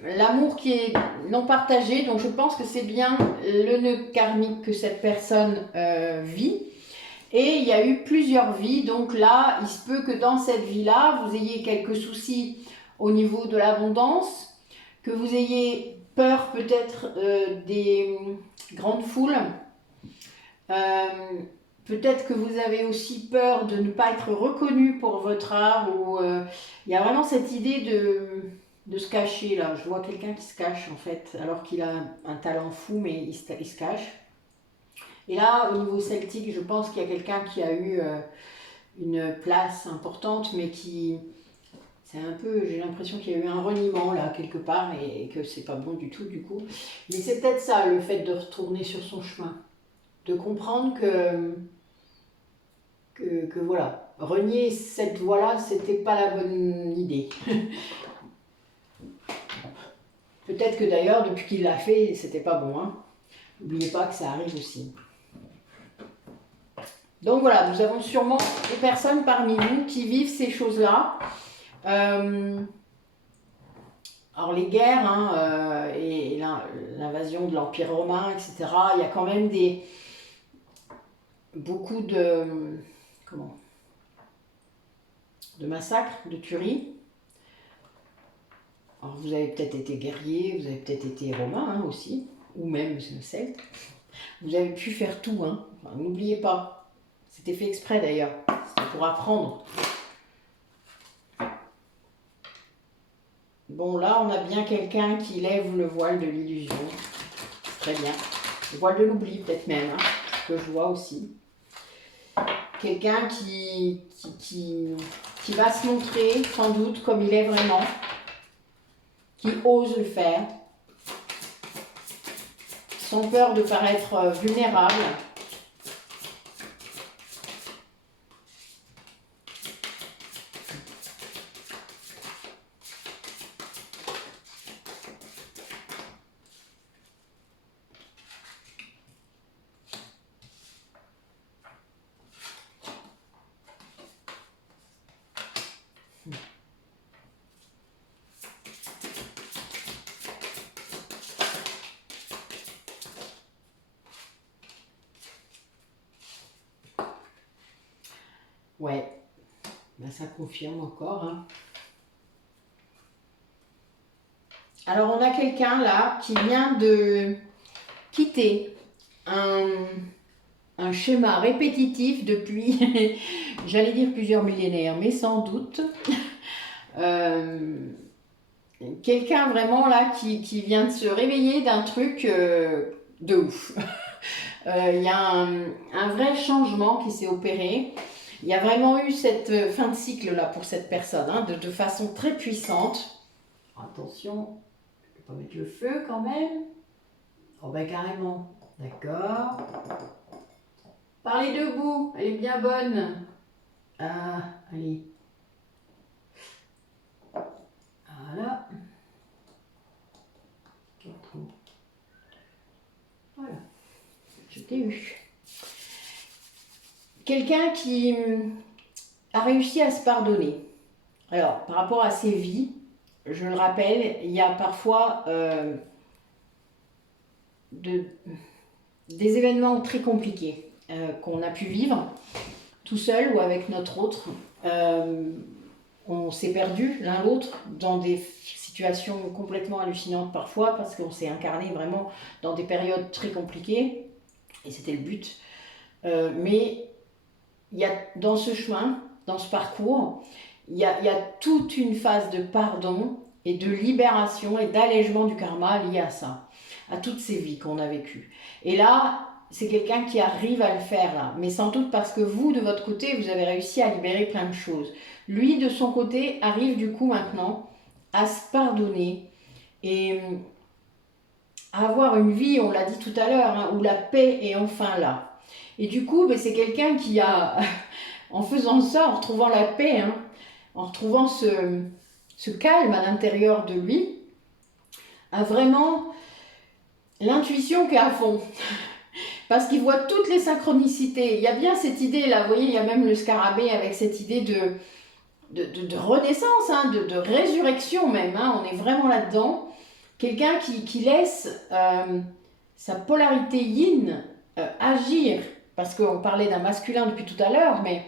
l'amour qui est non partagé. Donc je pense que c'est bien le nœud karmique que cette personne vit. Et il y a eu plusieurs vies. Donc là, il se peut que dans cette vie-là, vous ayez quelques soucis au niveau de l'abondance, que vous ayez peur peut-être des grandes foules. Peut-être que vous avez aussi peur de ne pas être reconnu pour votre art. Ou il y a vraiment cette idée de se cacher là. Je vois quelqu'un qui se cache en fait, alors qu'il a un talent fou, mais il se cache. Et là, au niveau celtique, je pense qu'il y a quelqu'un qui a eu une place importante, mais qui... C'est un peu, j'ai l'impression qu'il y a eu un reniement là, quelque part, et que c'est pas bon du tout, du coup. Mais c'est peut-être ça, le fait de retourner sur son chemin. De comprendre que voilà, renier cette voie-là, c'était pas la bonne idée. Peut-être que d'ailleurs, depuis qu'il l'a fait, c'était pas bon, hein. N'oubliez pas que ça arrive aussi. Donc voilà, nous avons sûrement des personnes parmi nous qui vivent ces choses-là. Alors les guerres hein, et l'invasion de l'Empire romain, etc., il y a quand même beaucoup de massacres, de tueries. Alors vous avez peut-être été guerrier, vous avez peut-être été romain hein, aussi, ou même celte. Vous avez pu faire tout, hein. Enfin, n'oubliez pas. C'était fait exprès d'ailleurs, c'était pour apprendre. Bon, là, on a bien quelqu'un qui lève le voile de l'illusion. Très bien. Le voile de l'oubli, peut-être même, hein, que je vois aussi. Quelqu'un qui va se montrer, sans doute, comme il est vraiment. Qui ose le faire. Sans peur de paraître vulnérable. Ouais, ben, ça confirme encore. Hein. Alors on a quelqu'un là qui vient de quitter un schéma répétitif depuis, j'allais dire plusieurs millénaires, mais sans doute. Quelqu'un vraiment là qui vient de se réveiller d'un truc de ouf. Il y a un vrai changement qui s'est opéré. Il y a vraiment eu cette fin de cycle là pour cette personne, hein, de façon très puissante. Attention, je ne vais pas mettre le feu quand même. Oh ben carrément, d'accord. Parlez debout, elle est bien bonne. Ah, allez. Voilà. Voilà, je t'ai eu. Quelqu'un qui a réussi à se pardonner. Alors, par rapport à ses vies, je le rappelle, il y a parfois des événements très compliqués qu'on a pu vivre tout seul ou avec notre autre. On s'est perdu l'un l'autre dans des situations complètement hallucinantes parfois parce qu'on s'est incarné vraiment dans des périodes très compliquées et c'était le but. Mais il y a dans ce chemin, dans ce parcours, il y a toute une phase de pardon et de libération et d'allègement du karma lié à ça, à toutes ces vies qu'on a vécues. Et là, c'est quelqu'un qui arrive à le faire là, mais sans doute parce que vous, de votre côté, vous avez réussi à libérer plein de choses. Lui, de son côté, arrive du coup maintenant à se pardonner et à avoir une vie, on l'a dit tout à l'heure, hein, où la paix est enfin là. Et du coup, c'est quelqu'un qui a, en faisant ça, en retrouvant la paix, hein, en retrouvant ce calme à l'intérieur de lui, a vraiment l'intuition qui est à fond. Parce qu'il voit toutes les synchronicités. Il y a bien cette idée là, vous voyez, il y a même le scarabée avec cette idée de de renaissance, hein, de résurrection même, hein, on est vraiment là-dedans. Quelqu'un qui laisse sa polarité yin agir, parce qu'on parlait d'un masculin depuis tout à l'heure, mais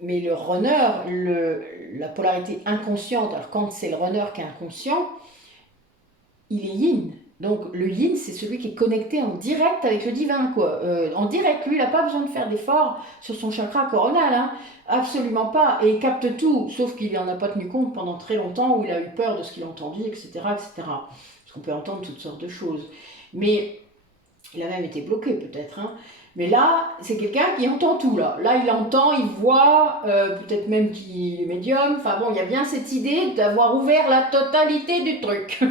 le runner, la polarité inconsciente, alors quand c'est le runner qui est inconscient, il est yin. Donc le yin, c'est celui qui est connecté en direct avec le divin, quoi. En direct, lui, il n'a pas besoin de faire d'efforts sur son chakra coronal, hein. Absolument pas. Et il capte tout, sauf qu'il n'en a pas tenu compte pendant très longtemps, où il a eu peur de ce qu'il a entendu, etc., etc. Parce qu'on peut entendre toutes sortes de choses. Mais il a même été bloqué peut-être, hein. Mais là, c'est quelqu'un qui entend tout, là. Là, il entend, il voit, peut-être même qu'il est médium. Enfin bon, il y a bien cette idée d'avoir ouvert la totalité du truc.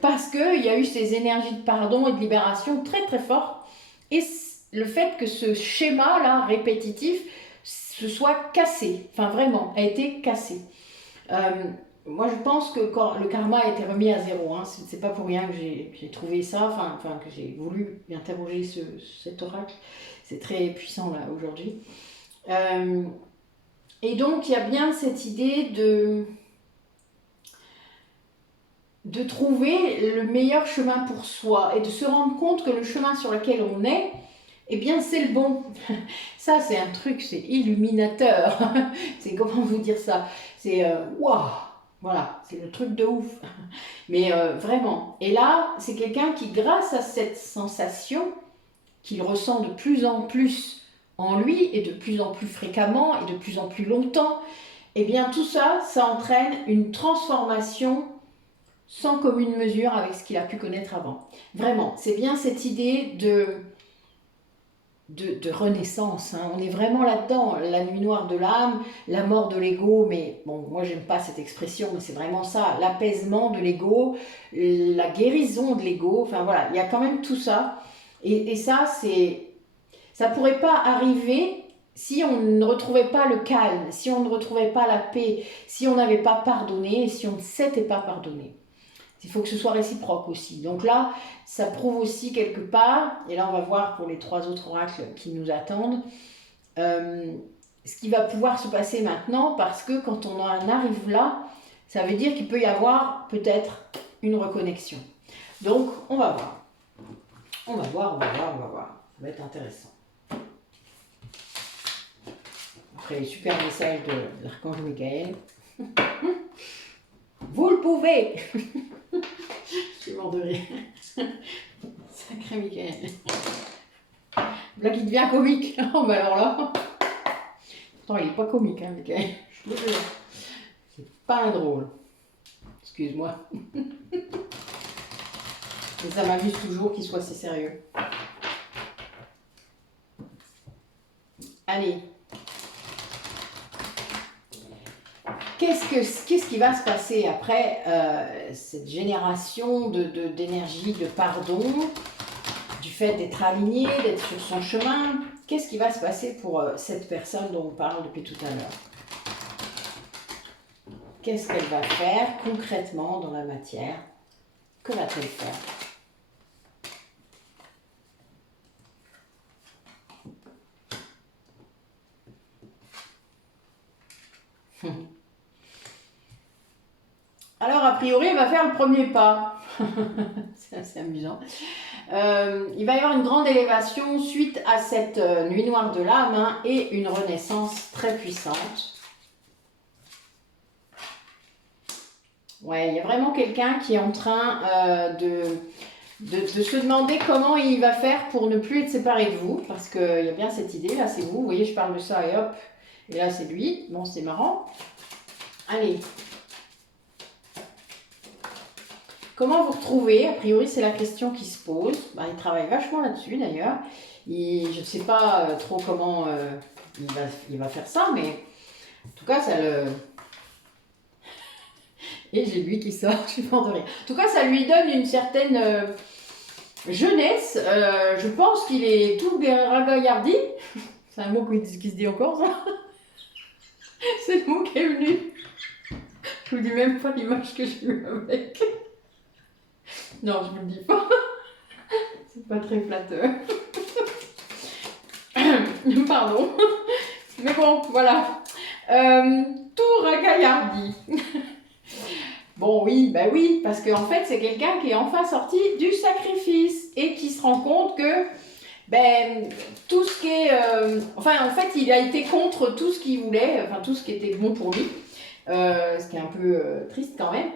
Parce qu'il y a eu ces énergies de pardon et de libération très très fortes. Et le fait que ce schéma-là, répétitif, se soit cassé. Enfin vraiment, a été cassé. Moi, je pense que quand le karma a été remis à zéro, hein, c'est pas pour rien que j'ai trouvé ça, enfin que j'ai voulu interroger cet oracle. C'est très puissant là aujourd'hui. Et donc, il y a bien cette idée de trouver le meilleur chemin pour soi et de se rendre compte que le chemin sur lequel on est, eh bien, c'est le bon. Ça, c'est un truc, c'est illuminateur. C'est comment vous dire ça? C'est waouh! Voilà, c'est le truc de ouf. Mais vraiment. Et là, c'est quelqu'un qui, grâce à cette sensation qu'il ressent de plus en plus en lui et de plus en plus fréquemment et de plus en plus longtemps, eh bien tout ça, ça entraîne une transformation sans commune mesure avec ce qu'il a pu connaître avant. Vraiment, c'est bien cette idée de renaissance, hein. On est vraiment là-dedans, la nuit noire de l'âme, la mort de l'ego, mais bon, moi j'aime pas cette expression, mais c'est vraiment ça, l'apaisement de l'ego, la guérison de l'ego, enfin voilà, il y a quand même tout ça, et ça, ça pourrait pas arriver si on ne retrouvait pas le calme, si on ne retrouvait pas la paix, si on n'avait pas pardonné, si on ne s'était pas pardonné. Il faut que ce soit réciproque aussi. Donc là, ça prouve aussi quelque part, et là on va voir pour les 3 autres oracles qui nous attendent, ce qui va pouvoir se passer maintenant, parce que quand on en arrive là, ça veut dire qu'il peut y avoir peut-être une reconnexion. Donc on va voir. On va voir. Ça va être intéressant. Après les super messages de l'archange Michael. Vous le pouvez. Je suis mort de rire. Sacré Michael. Là qui devient comique. Oh, mais alors là. Pourtant, il n'est pas comique, hein, Michael. Je suis désolée. C'est pas un drôle. Excuse-moi. Mais ça m'amuse toujours qu'il soit si sérieux. Allez. Qu'est-ce qui va se passer après cette génération d'énergie, de pardon, du fait d'être aligné, d'être sur son chemin? Qu'est-ce qui va se passer pour cette personne dont on parle depuis tout à l'heure? Qu'est-ce qu'elle va faire concrètement dans la matière? Que va-t-elle faire? Alors, a priori, il va faire le premier pas. C'est assez amusant. Il va y avoir une grande élévation suite à cette nuit noire de l'âme, hein, et une renaissance très puissante. Ouais, il y a vraiment quelqu'un qui est en train de se demander comment il va faire pour ne plus être séparé de vous. Parce qu'il y a bien cette idée, là c'est vous. Vous voyez, je parle de ça et hop. Et là c'est lui. Bon, c'est marrant. Allez. Comment vous retrouvez? A priori, c'est la question qui se pose. Bah, il travaille vachement là-dessus, d'ailleurs. Je ne sais pas trop comment il va faire ça, mais en tout cas, ça le... Et j'ai lui qui sort, je suis mort de rire. En tout cas, ça lui donne une certaine jeunesse. Je pense qu'il est tout ragaillardi. C'est un mot qui se dit encore, ça. C'est le mot qui est venu. Je vous dis même pas l'image que j'ai eue avec. Non, je vous le dis pas. C'est pas très flatteur. Pardon. Mais bon, voilà. Tout ragaillardi. Bon, oui, bah oui, parce qu'en fait, c'est quelqu'un qui est enfin sorti du sacrifice et qui se rend compte que ben, tout ce qui est... enfin, en fait, il a été contre tout ce qu'il voulait, enfin, tout ce qui était bon pour lui, ce qui est un peu triste quand même.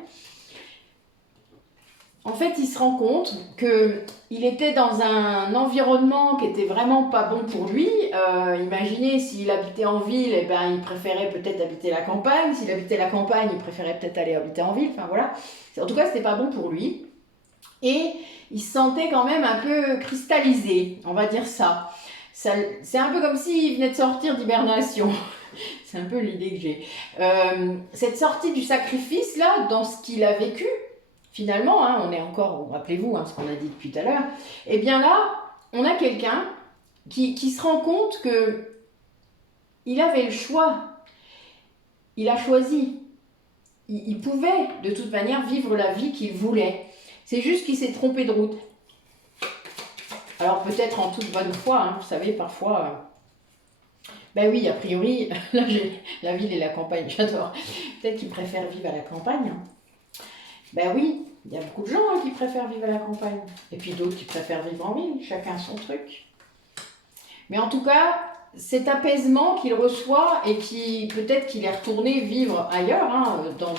En fait, il se rend compte qu'il était dans un environnement qui était vraiment pas bon pour lui. Imaginez, s'il habitait en ville, eh ben, il préférait peut-être habiter la campagne. S'il habitait la campagne, il préférait peut-être aller habiter en ville. Enfin voilà. En tout cas, c'était pas bon pour lui. Et il se sentait quand même un peu cristallisé, on va dire ça. C'est un peu comme s'il venait de sortir d'hibernation. C'est un peu l'idée que j'ai. Cette sortie du sacrifice, là, dans ce qu'il a vécu, finalement, hein, on est encore, rappelez-vous ce qu'on a dit depuis tout à l'heure, et bien là, on a quelqu'un qui se rend compte que il avait le choix, il a choisi, il pouvait de toute manière vivre la vie qu'il voulait. C'est juste qu'il s'est trompé de route. Alors peut-être en toute bonne foi, vous savez, parfois... Ben oui, a priori, là j'ai la ville et la campagne, j'adore. Peut-être qu'il préfère vivre à la campagne. Ben oui, il y a beaucoup de gens qui préfèrent vivre à la campagne. Et puis d'autres qui préfèrent vivre en ville, chacun son truc. Mais en tout cas, cet apaisement qu'il reçoit et qui peut-être qu'il est retourné vivre ailleurs, dans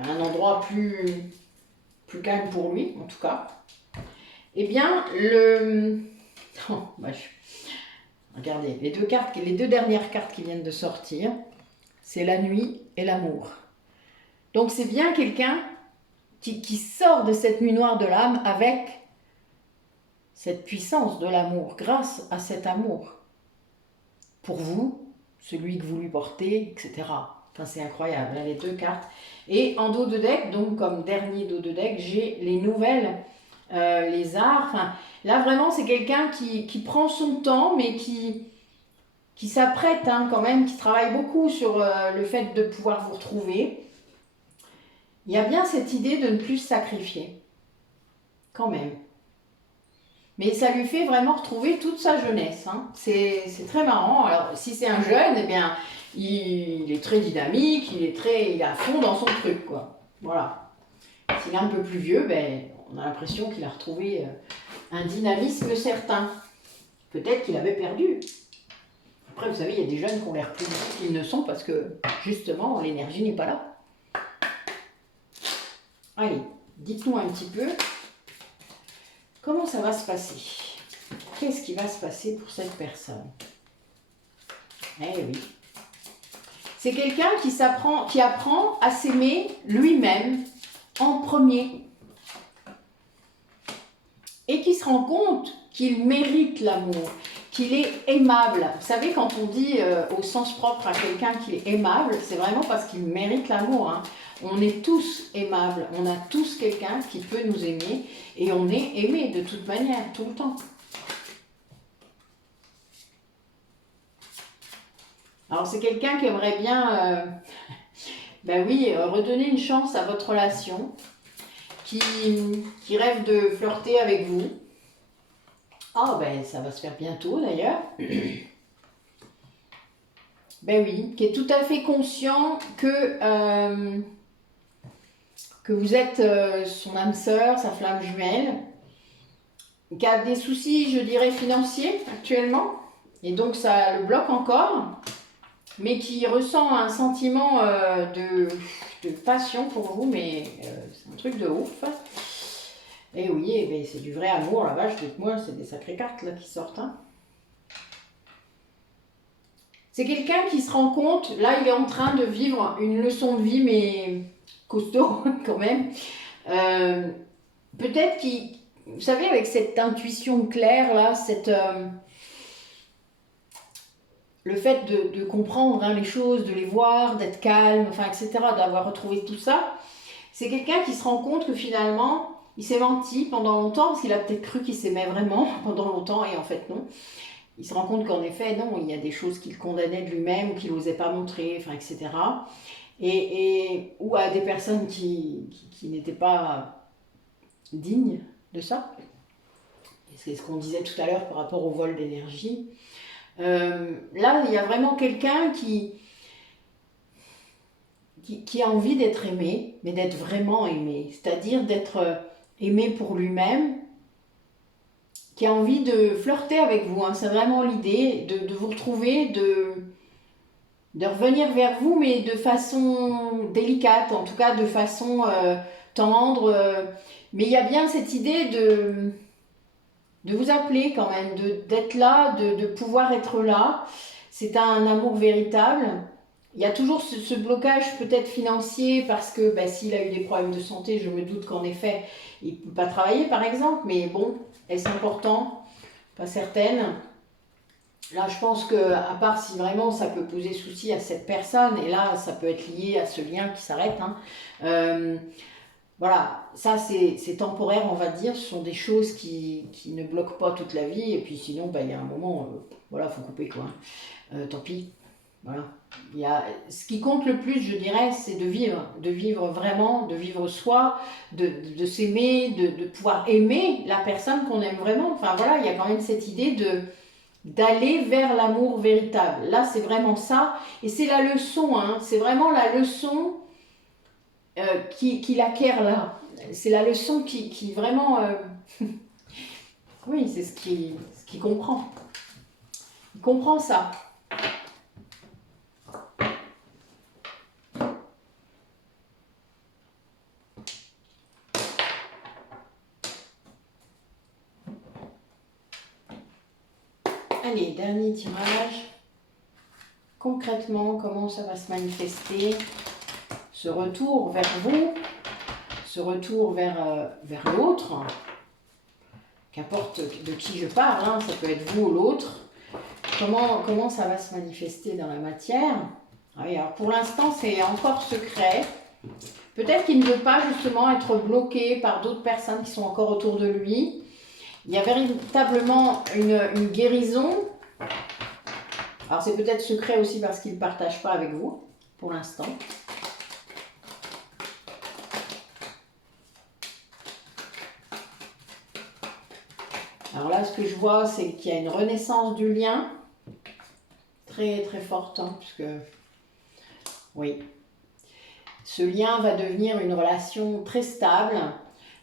un endroit plus calme pour lui, en tout cas. Eh bien, regardez, les deux dernières cartes qui viennent de sortir, c'est la nuit et l'amour. Donc c'est bien quelqu'un qui sort de cette nuit noire de l'âme avec cette puissance de l'amour, grâce à cet amour. Pour vous, celui que vous lui portez, etc. Enfin, c'est incroyable, là, les deux cartes. Et en dos de deck, donc comme dernier dos de deck, j'ai les nouvelles, les arts. Enfin, là, vraiment, c'est quelqu'un qui prend son temps, mais qui s'apprête quand même, qui travaille beaucoup sur le fait de pouvoir vous retrouver. Il y a bien cette idée de ne plus se sacrifier, quand même. Mais ça lui fait vraiment retrouver toute sa jeunesse. C'est très marrant. Alors, si c'est un jeune, eh bien, il est très dynamique, il est à fond dans son truc, quoi. Voilà. S'il est un peu plus vieux, ben, on a l'impression qu'il a retrouvé un dynamisme certain. Peut-être qu'il avait perdu. Après, vous savez, il y a des jeunes qui ont l'air plus vieux qu'ils ne sont parce que, justement, l'énergie n'est pas là. Allez, dites-nous un petit peu comment ça va se passer. Qu'est-ce qui va se passer pour cette personne? Eh oui. C'est quelqu'un qui apprend à s'aimer lui-même en premier. Et qui se rend compte qu'il mérite l'amour, qu'il est aimable. Vous savez, quand on dit au sens propre à quelqu'un qu'il est aimable, c'est vraiment parce qu'il mérite l'amour. On est tous aimables, on a tous quelqu'un qui peut nous aimer et on est aimé de toute manière, tout le temps. Alors c'est quelqu'un qui aimerait bien, ben oui, redonner une chance à votre relation, qui rêve de flirter avec vous. Ah ben ça va se faire bientôt d'ailleurs. Ben oui, qui est tout à fait conscient que vous êtes son âme sœur, sa flamme jumelle, qui a des soucis, je dirais, financiers actuellement, et donc ça le bloque encore, mais qui ressent un sentiment de passion pour vous, mais c'est un truc de ouf. Et oui, eh ben, c'est du vrai amour, la vache, dites-moi, c'est des sacrées cartes là qui sortent. C'est quelqu'un qui se rend compte, là il est en train de vivre une leçon de vie, mais costaud quand même. Peut-être qu'il, vous savez, avec cette intuition claire là, le fait de comprendre les choses, de les voir, d'être calme, enfin, etc., d'avoir retrouvé tout ça, c'est quelqu'un qui se rend compte que finalement, il s'est menti pendant longtemps, parce qu'il a peut-être cru qu'il s'aimait vraiment pendant longtemps, et en fait non. Il se rend compte qu'en effet, non, il y a des choses qu'il condamnait de lui-même, ou qu'il n'osait pas montrer, enfin, etc. Ou à des personnes qui n'étaient pas dignes de ça. Et c'est ce qu'on disait tout à l'heure par rapport au vol d'énergie. Là, il y a vraiment quelqu'un qui qui a envie d'être aimé, mais d'être vraiment aimé, c'est-à-dire d'être aimé pour lui-même, qui a envie de flirter avec vous, hein. C'est vraiment l'idée de vous retrouver, de revenir vers vous, mais de façon délicate, en tout cas de façon tendre. Mais il y a bien cette idée de vous appeler quand même, d'être là, de pouvoir être là. C'est un amour véritable. Il y a toujours ce blocage peut-être financier parce que ben, s'il a eu des problèmes de santé, je me doute qu'en effet, il ne peut pas travailler par exemple. Mais bon, est-ce important? Pas certaine. Là, je pense que, à part si vraiment ça peut poser souci à cette personne, et là, ça peut être lié à ce lien qui s'arrête, hein. Voilà, ça c'est temporaire, on va dire. Ce sont des choses qui ne bloquent pas toute la vie, et puis sinon, ben, il y a un moment, voilà, faut couper quoi. Tant pis. Voilà. Ce qui compte le plus, je dirais, c'est de vivre vraiment, de vivre soi, de s'aimer, de pouvoir aimer la personne qu'on aime vraiment. Enfin voilà, il y a quand même cette idée d'aller vers l'amour véritable. Là, c'est vraiment ça. Et c'est la leçon, hein, c'est vraiment la leçon qu'il acquiert là. C'est la leçon qui vraiment... oui, c'est ce qu'il comprend. Il comprend ça. Allez, dernier tirage. Concrètement, comment ça va se manifester? Ce retour vers vous, ce retour vers l'autre, qu'importe de qui je parle, hein, ça peut être vous ou l'autre. Comment ça va se manifester dans la matière? Oui, alors pour l'instant, c'est encore secret. Peut-être qu'il ne veut pas justement être bloqué par d'autres personnes qui sont encore autour de lui. Il y a véritablement une guérison. Alors c'est peut-être secret aussi parce qu'il ne partage pas avec vous, pour l'instant. Alors là, ce que je vois, c'est qu'il y a une renaissance du lien. Très très forte, hein, puisque... Oui. Ce lien va devenir une relation très stable.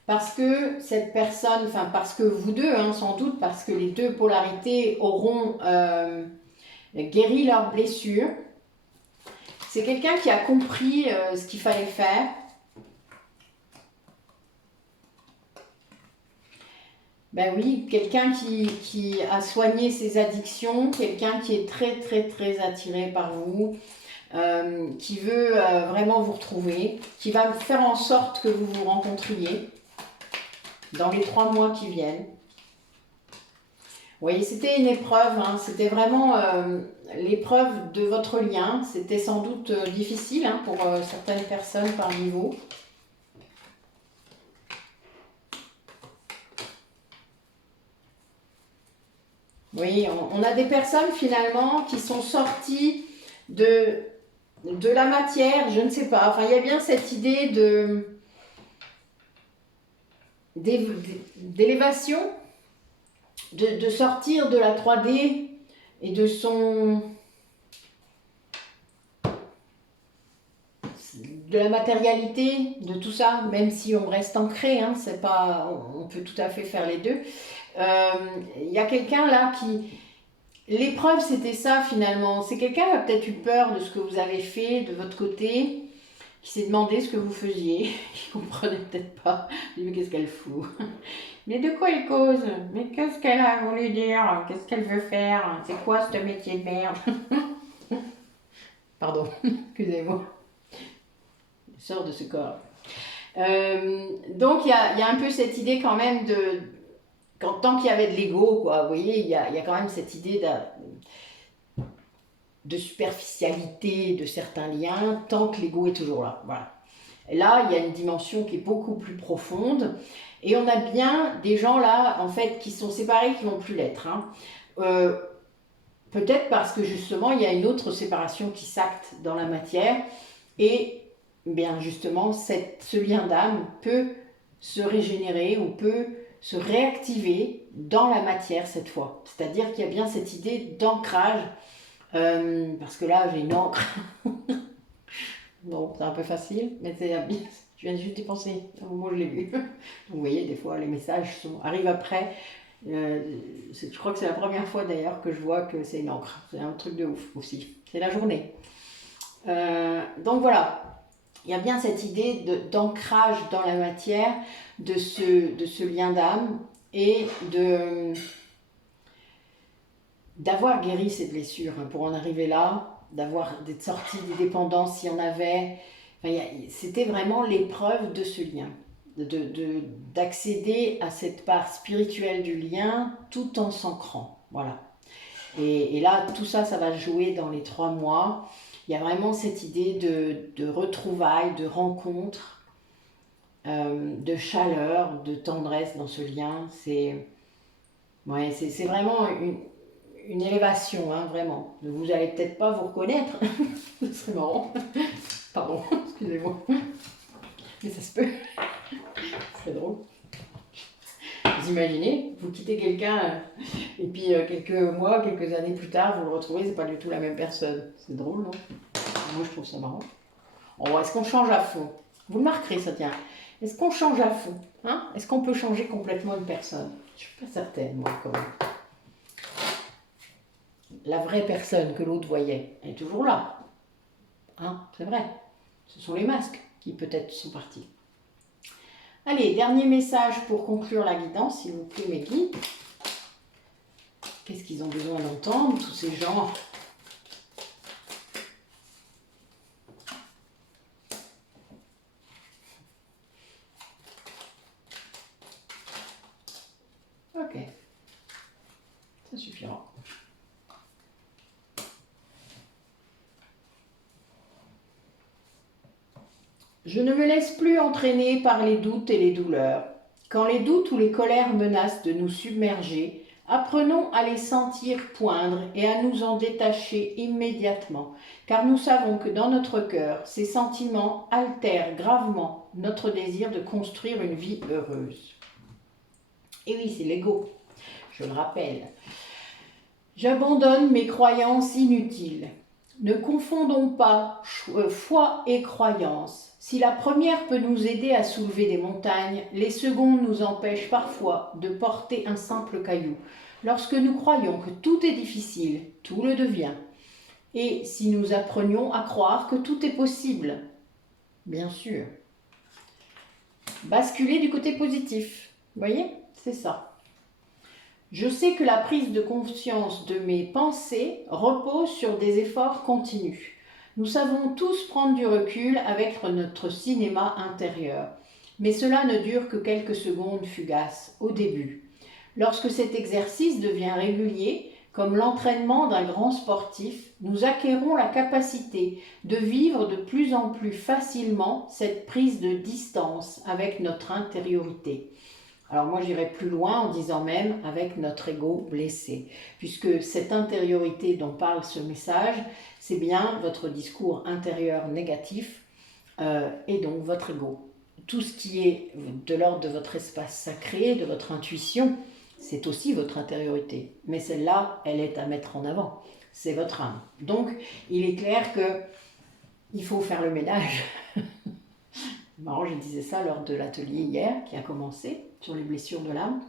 Parce que cette personne, enfin parce que vous deux, hein, sans doute, parce que les deux polarités auront guéri leurs blessures. C'est quelqu'un qui a compris ce qu'il fallait faire. Ben oui, quelqu'un qui a soigné ses addictions, quelqu'un qui est très très très attiré par vous, qui veut vraiment vous retrouver, qui va faire en sorte que vous vous rencontriez dans les 3 mois qui viennent. Vous voyez, c'était une épreuve, hein, c'était vraiment l'épreuve de votre lien. C'était sans doute difficile, hein, pour certaines personnes parmi vous. Vous voyez, on a des personnes finalement qui sont sorties de la matière, je ne sais pas. Enfin, il y a bien cette idée d'élévation, de sortir de la 3D et de la matérialité, de tout ça, même si on reste ancré, hein, c'est pas, on peut tout à fait faire les deux. Y a quelqu'un là qui... L'épreuve, c'était ça finalement. C'est quelqu'un qui a peut-être eu peur de ce que vous avez fait de votre côté, qui s'est demandé ce que vous faisiez, qui ne comprenait peut-être pas. Il dit, mais qu'est-ce qu'elle fout? Mais de quoi elle cause? Mais qu'est-ce qu'elle a voulu dire? Qu'est-ce qu'elle veut faire? C'est quoi ce métier de merde? Pardon, excusez-moi. Je sors de ce corps. Donc il y a un peu cette idée quand même tant qu'il y avait de l'ego, quoi, vous voyez, il y a quand même cette idée de superficialité de certains liens, tant que l'ego est toujours là. Voilà. Et là, il y a une dimension qui est beaucoup plus profonde. Et on a bien des gens là, en fait, qui sont séparés, qui ne vont plus l'être. Hein. Peut-être parce que justement, il y a une autre séparation qui s'acte dans la matière. Et bien justement, ce lien d'âme peut se régénérer ou peut se réactiver dans la matière cette fois. C'est-à-dire qu'il y a bien cette idée d'ancrage. Parce que là, j'ai une encre. Bon, c'était un peu facile, mais je viens juste d'y penser au moment où je l'ai vu. Donc, vous voyez, des fois, les messages arrivent après. Je crois que c'est la première fois d'ailleurs que je vois que c'est une encre. C'est un truc de ouf aussi. C'est la journée. Donc voilà, il y a bien cette idée d'ancrage dans la matière, de ce lien d'âme et d'avoir guéri ces blessures hein, pour en arriver là, d'être sorti des dépendances s'il y en avait. Enfin, c'était vraiment l'épreuve de ce lien, d'accéder à cette part spirituelle du lien tout en s'ancrant. Voilà. Et là, tout ça, ça va jouer dans les 3 mois. Il y a vraiment cette idée de retrouvailles, de rencontres, de chaleur, de tendresse dans ce lien. C'est vraiment une élévation, hein, vraiment. Vous n'allez peut-être pas vous reconnaître. Ce serait marrant. Pardon, excusez-moi. Mais ça se peut. Ce serait drôle. Vous imaginez, vous quittez quelqu'un et puis quelques mois, quelques années plus tard, vous le retrouvez, c'est pas du tout la même personne. C'est drôle, non? Moi, je trouve ça marrant. Oh, est-ce qu'on change à fond? Vous le marquerez, ça tient. Est-ce qu'on change à fond hein? Est-ce qu'on peut changer complètement une personne? Je suis pas certaine, moi, quand même. La vraie personne que l'autre voyait, elle est toujours là. Hein? C'est vrai. Ce sont les masques qui peut-être sont partis. Allez, dernier message pour conclure la guidance, s'il vous plaît, mes guides. Qu'est-ce qu'ils ont besoin d'entendre, tous ces gens? Ok, ça suffira. Je ne me laisse plus entraîner par les doutes et les douleurs. Quand les doutes ou les colères menacent de nous submerger, apprenons à les sentir poindre et à nous en détacher immédiatement, car nous savons que dans notre cœur, ces sentiments altèrent gravement notre désir de construire une vie heureuse. Et oui, c'est l'ego, je le rappelle. J'abandonne mes croyances inutiles. Ne confondons pas foi et croyance. Si la première peut nous aider à soulever des montagnes, les secondes nous empêchent parfois de porter un simple caillou. Lorsque nous croyons que tout est difficile, tout le devient. Et si nous apprenions à croire que tout est possible, bien sûr. Basculer du côté positif. Vous voyez, c'est ça. Je sais que la prise de conscience de mes pensées repose sur des efforts continus. Nous savons tous prendre du recul avec notre cinéma intérieur, mais cela ne dure que quelques secondes fugaces au début. Lorsque cet exercice devient régulier, comme l'entraînement d'un grand sportif, nous acquérons la capacité de vivre de plus en plus facilement cette prise de distance avec notre intériorité. Alors moi j'irai plus loin en disant même avec notre ego blessé, puisque cette intériorité dont parle ce message, c'est bien votre discours intérieur négatif et donc votre ego. Tout ce qui est de l'ordre de votre espace sacré, de votre intuition, c'est aussi votre intériorité. Mais celle-là, elle est à mettre en avant. C'est votre âme. Donc il est clair qu'il faut faire le ménage. Marrant, je disais ça lors de l'atelier hier qui a commencé sur les blessures de l'âme.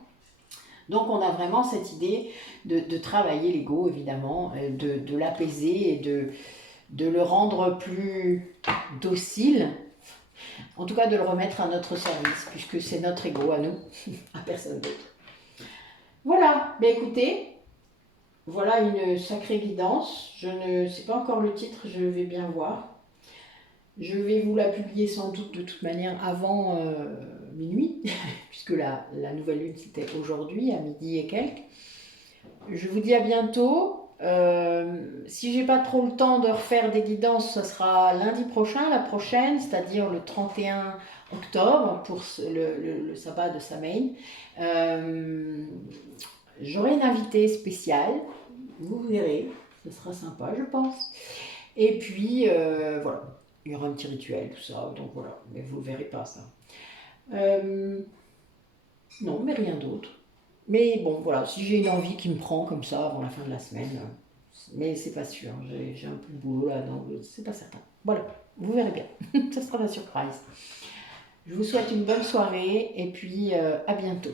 Donc on a vraiment cette idée de travailler l'ego évidemment, de l'apaiser et de le rendre plus docile, en tout cas de le remettre à notre service puisque c'est notre ego à nous, à personne d'autre. Voilà, mais écoutez, voilà une sacrée guidance. Je ne sais pas encore le titre, je vais bien voir. Je vais vous la publier sans doute de toute manière avant minuit, puisque la nouvelle lune c'était aujourd'hui à midi et quelques. Je vous dis à bientôt. Si j'ai pas trop le temps de refaire des guidances, ce sera lundi prochain, la prochaine, c'est-à-dire le 31 octobre pour le sabbat de Samhain. J'aurai une invitée spéciale, vous verrez, ce sera sympa je pense. Et puis voilà. Il y aura un petit rituel, tout ça, donc voilà, mais vous ne verrez pas ça. Non, mais rien d'autre. Mais bon, voilà, si j'ai une envie qui me prend comme ça avant la fin de la semaine, Mais c'est pas sûr, j'ai un peu de boulot là, donc c'est pas certain. Voilà, vous verrez bien, ça sera la surprise. Je vous souhaite une bonne soirée et puis à bientôt.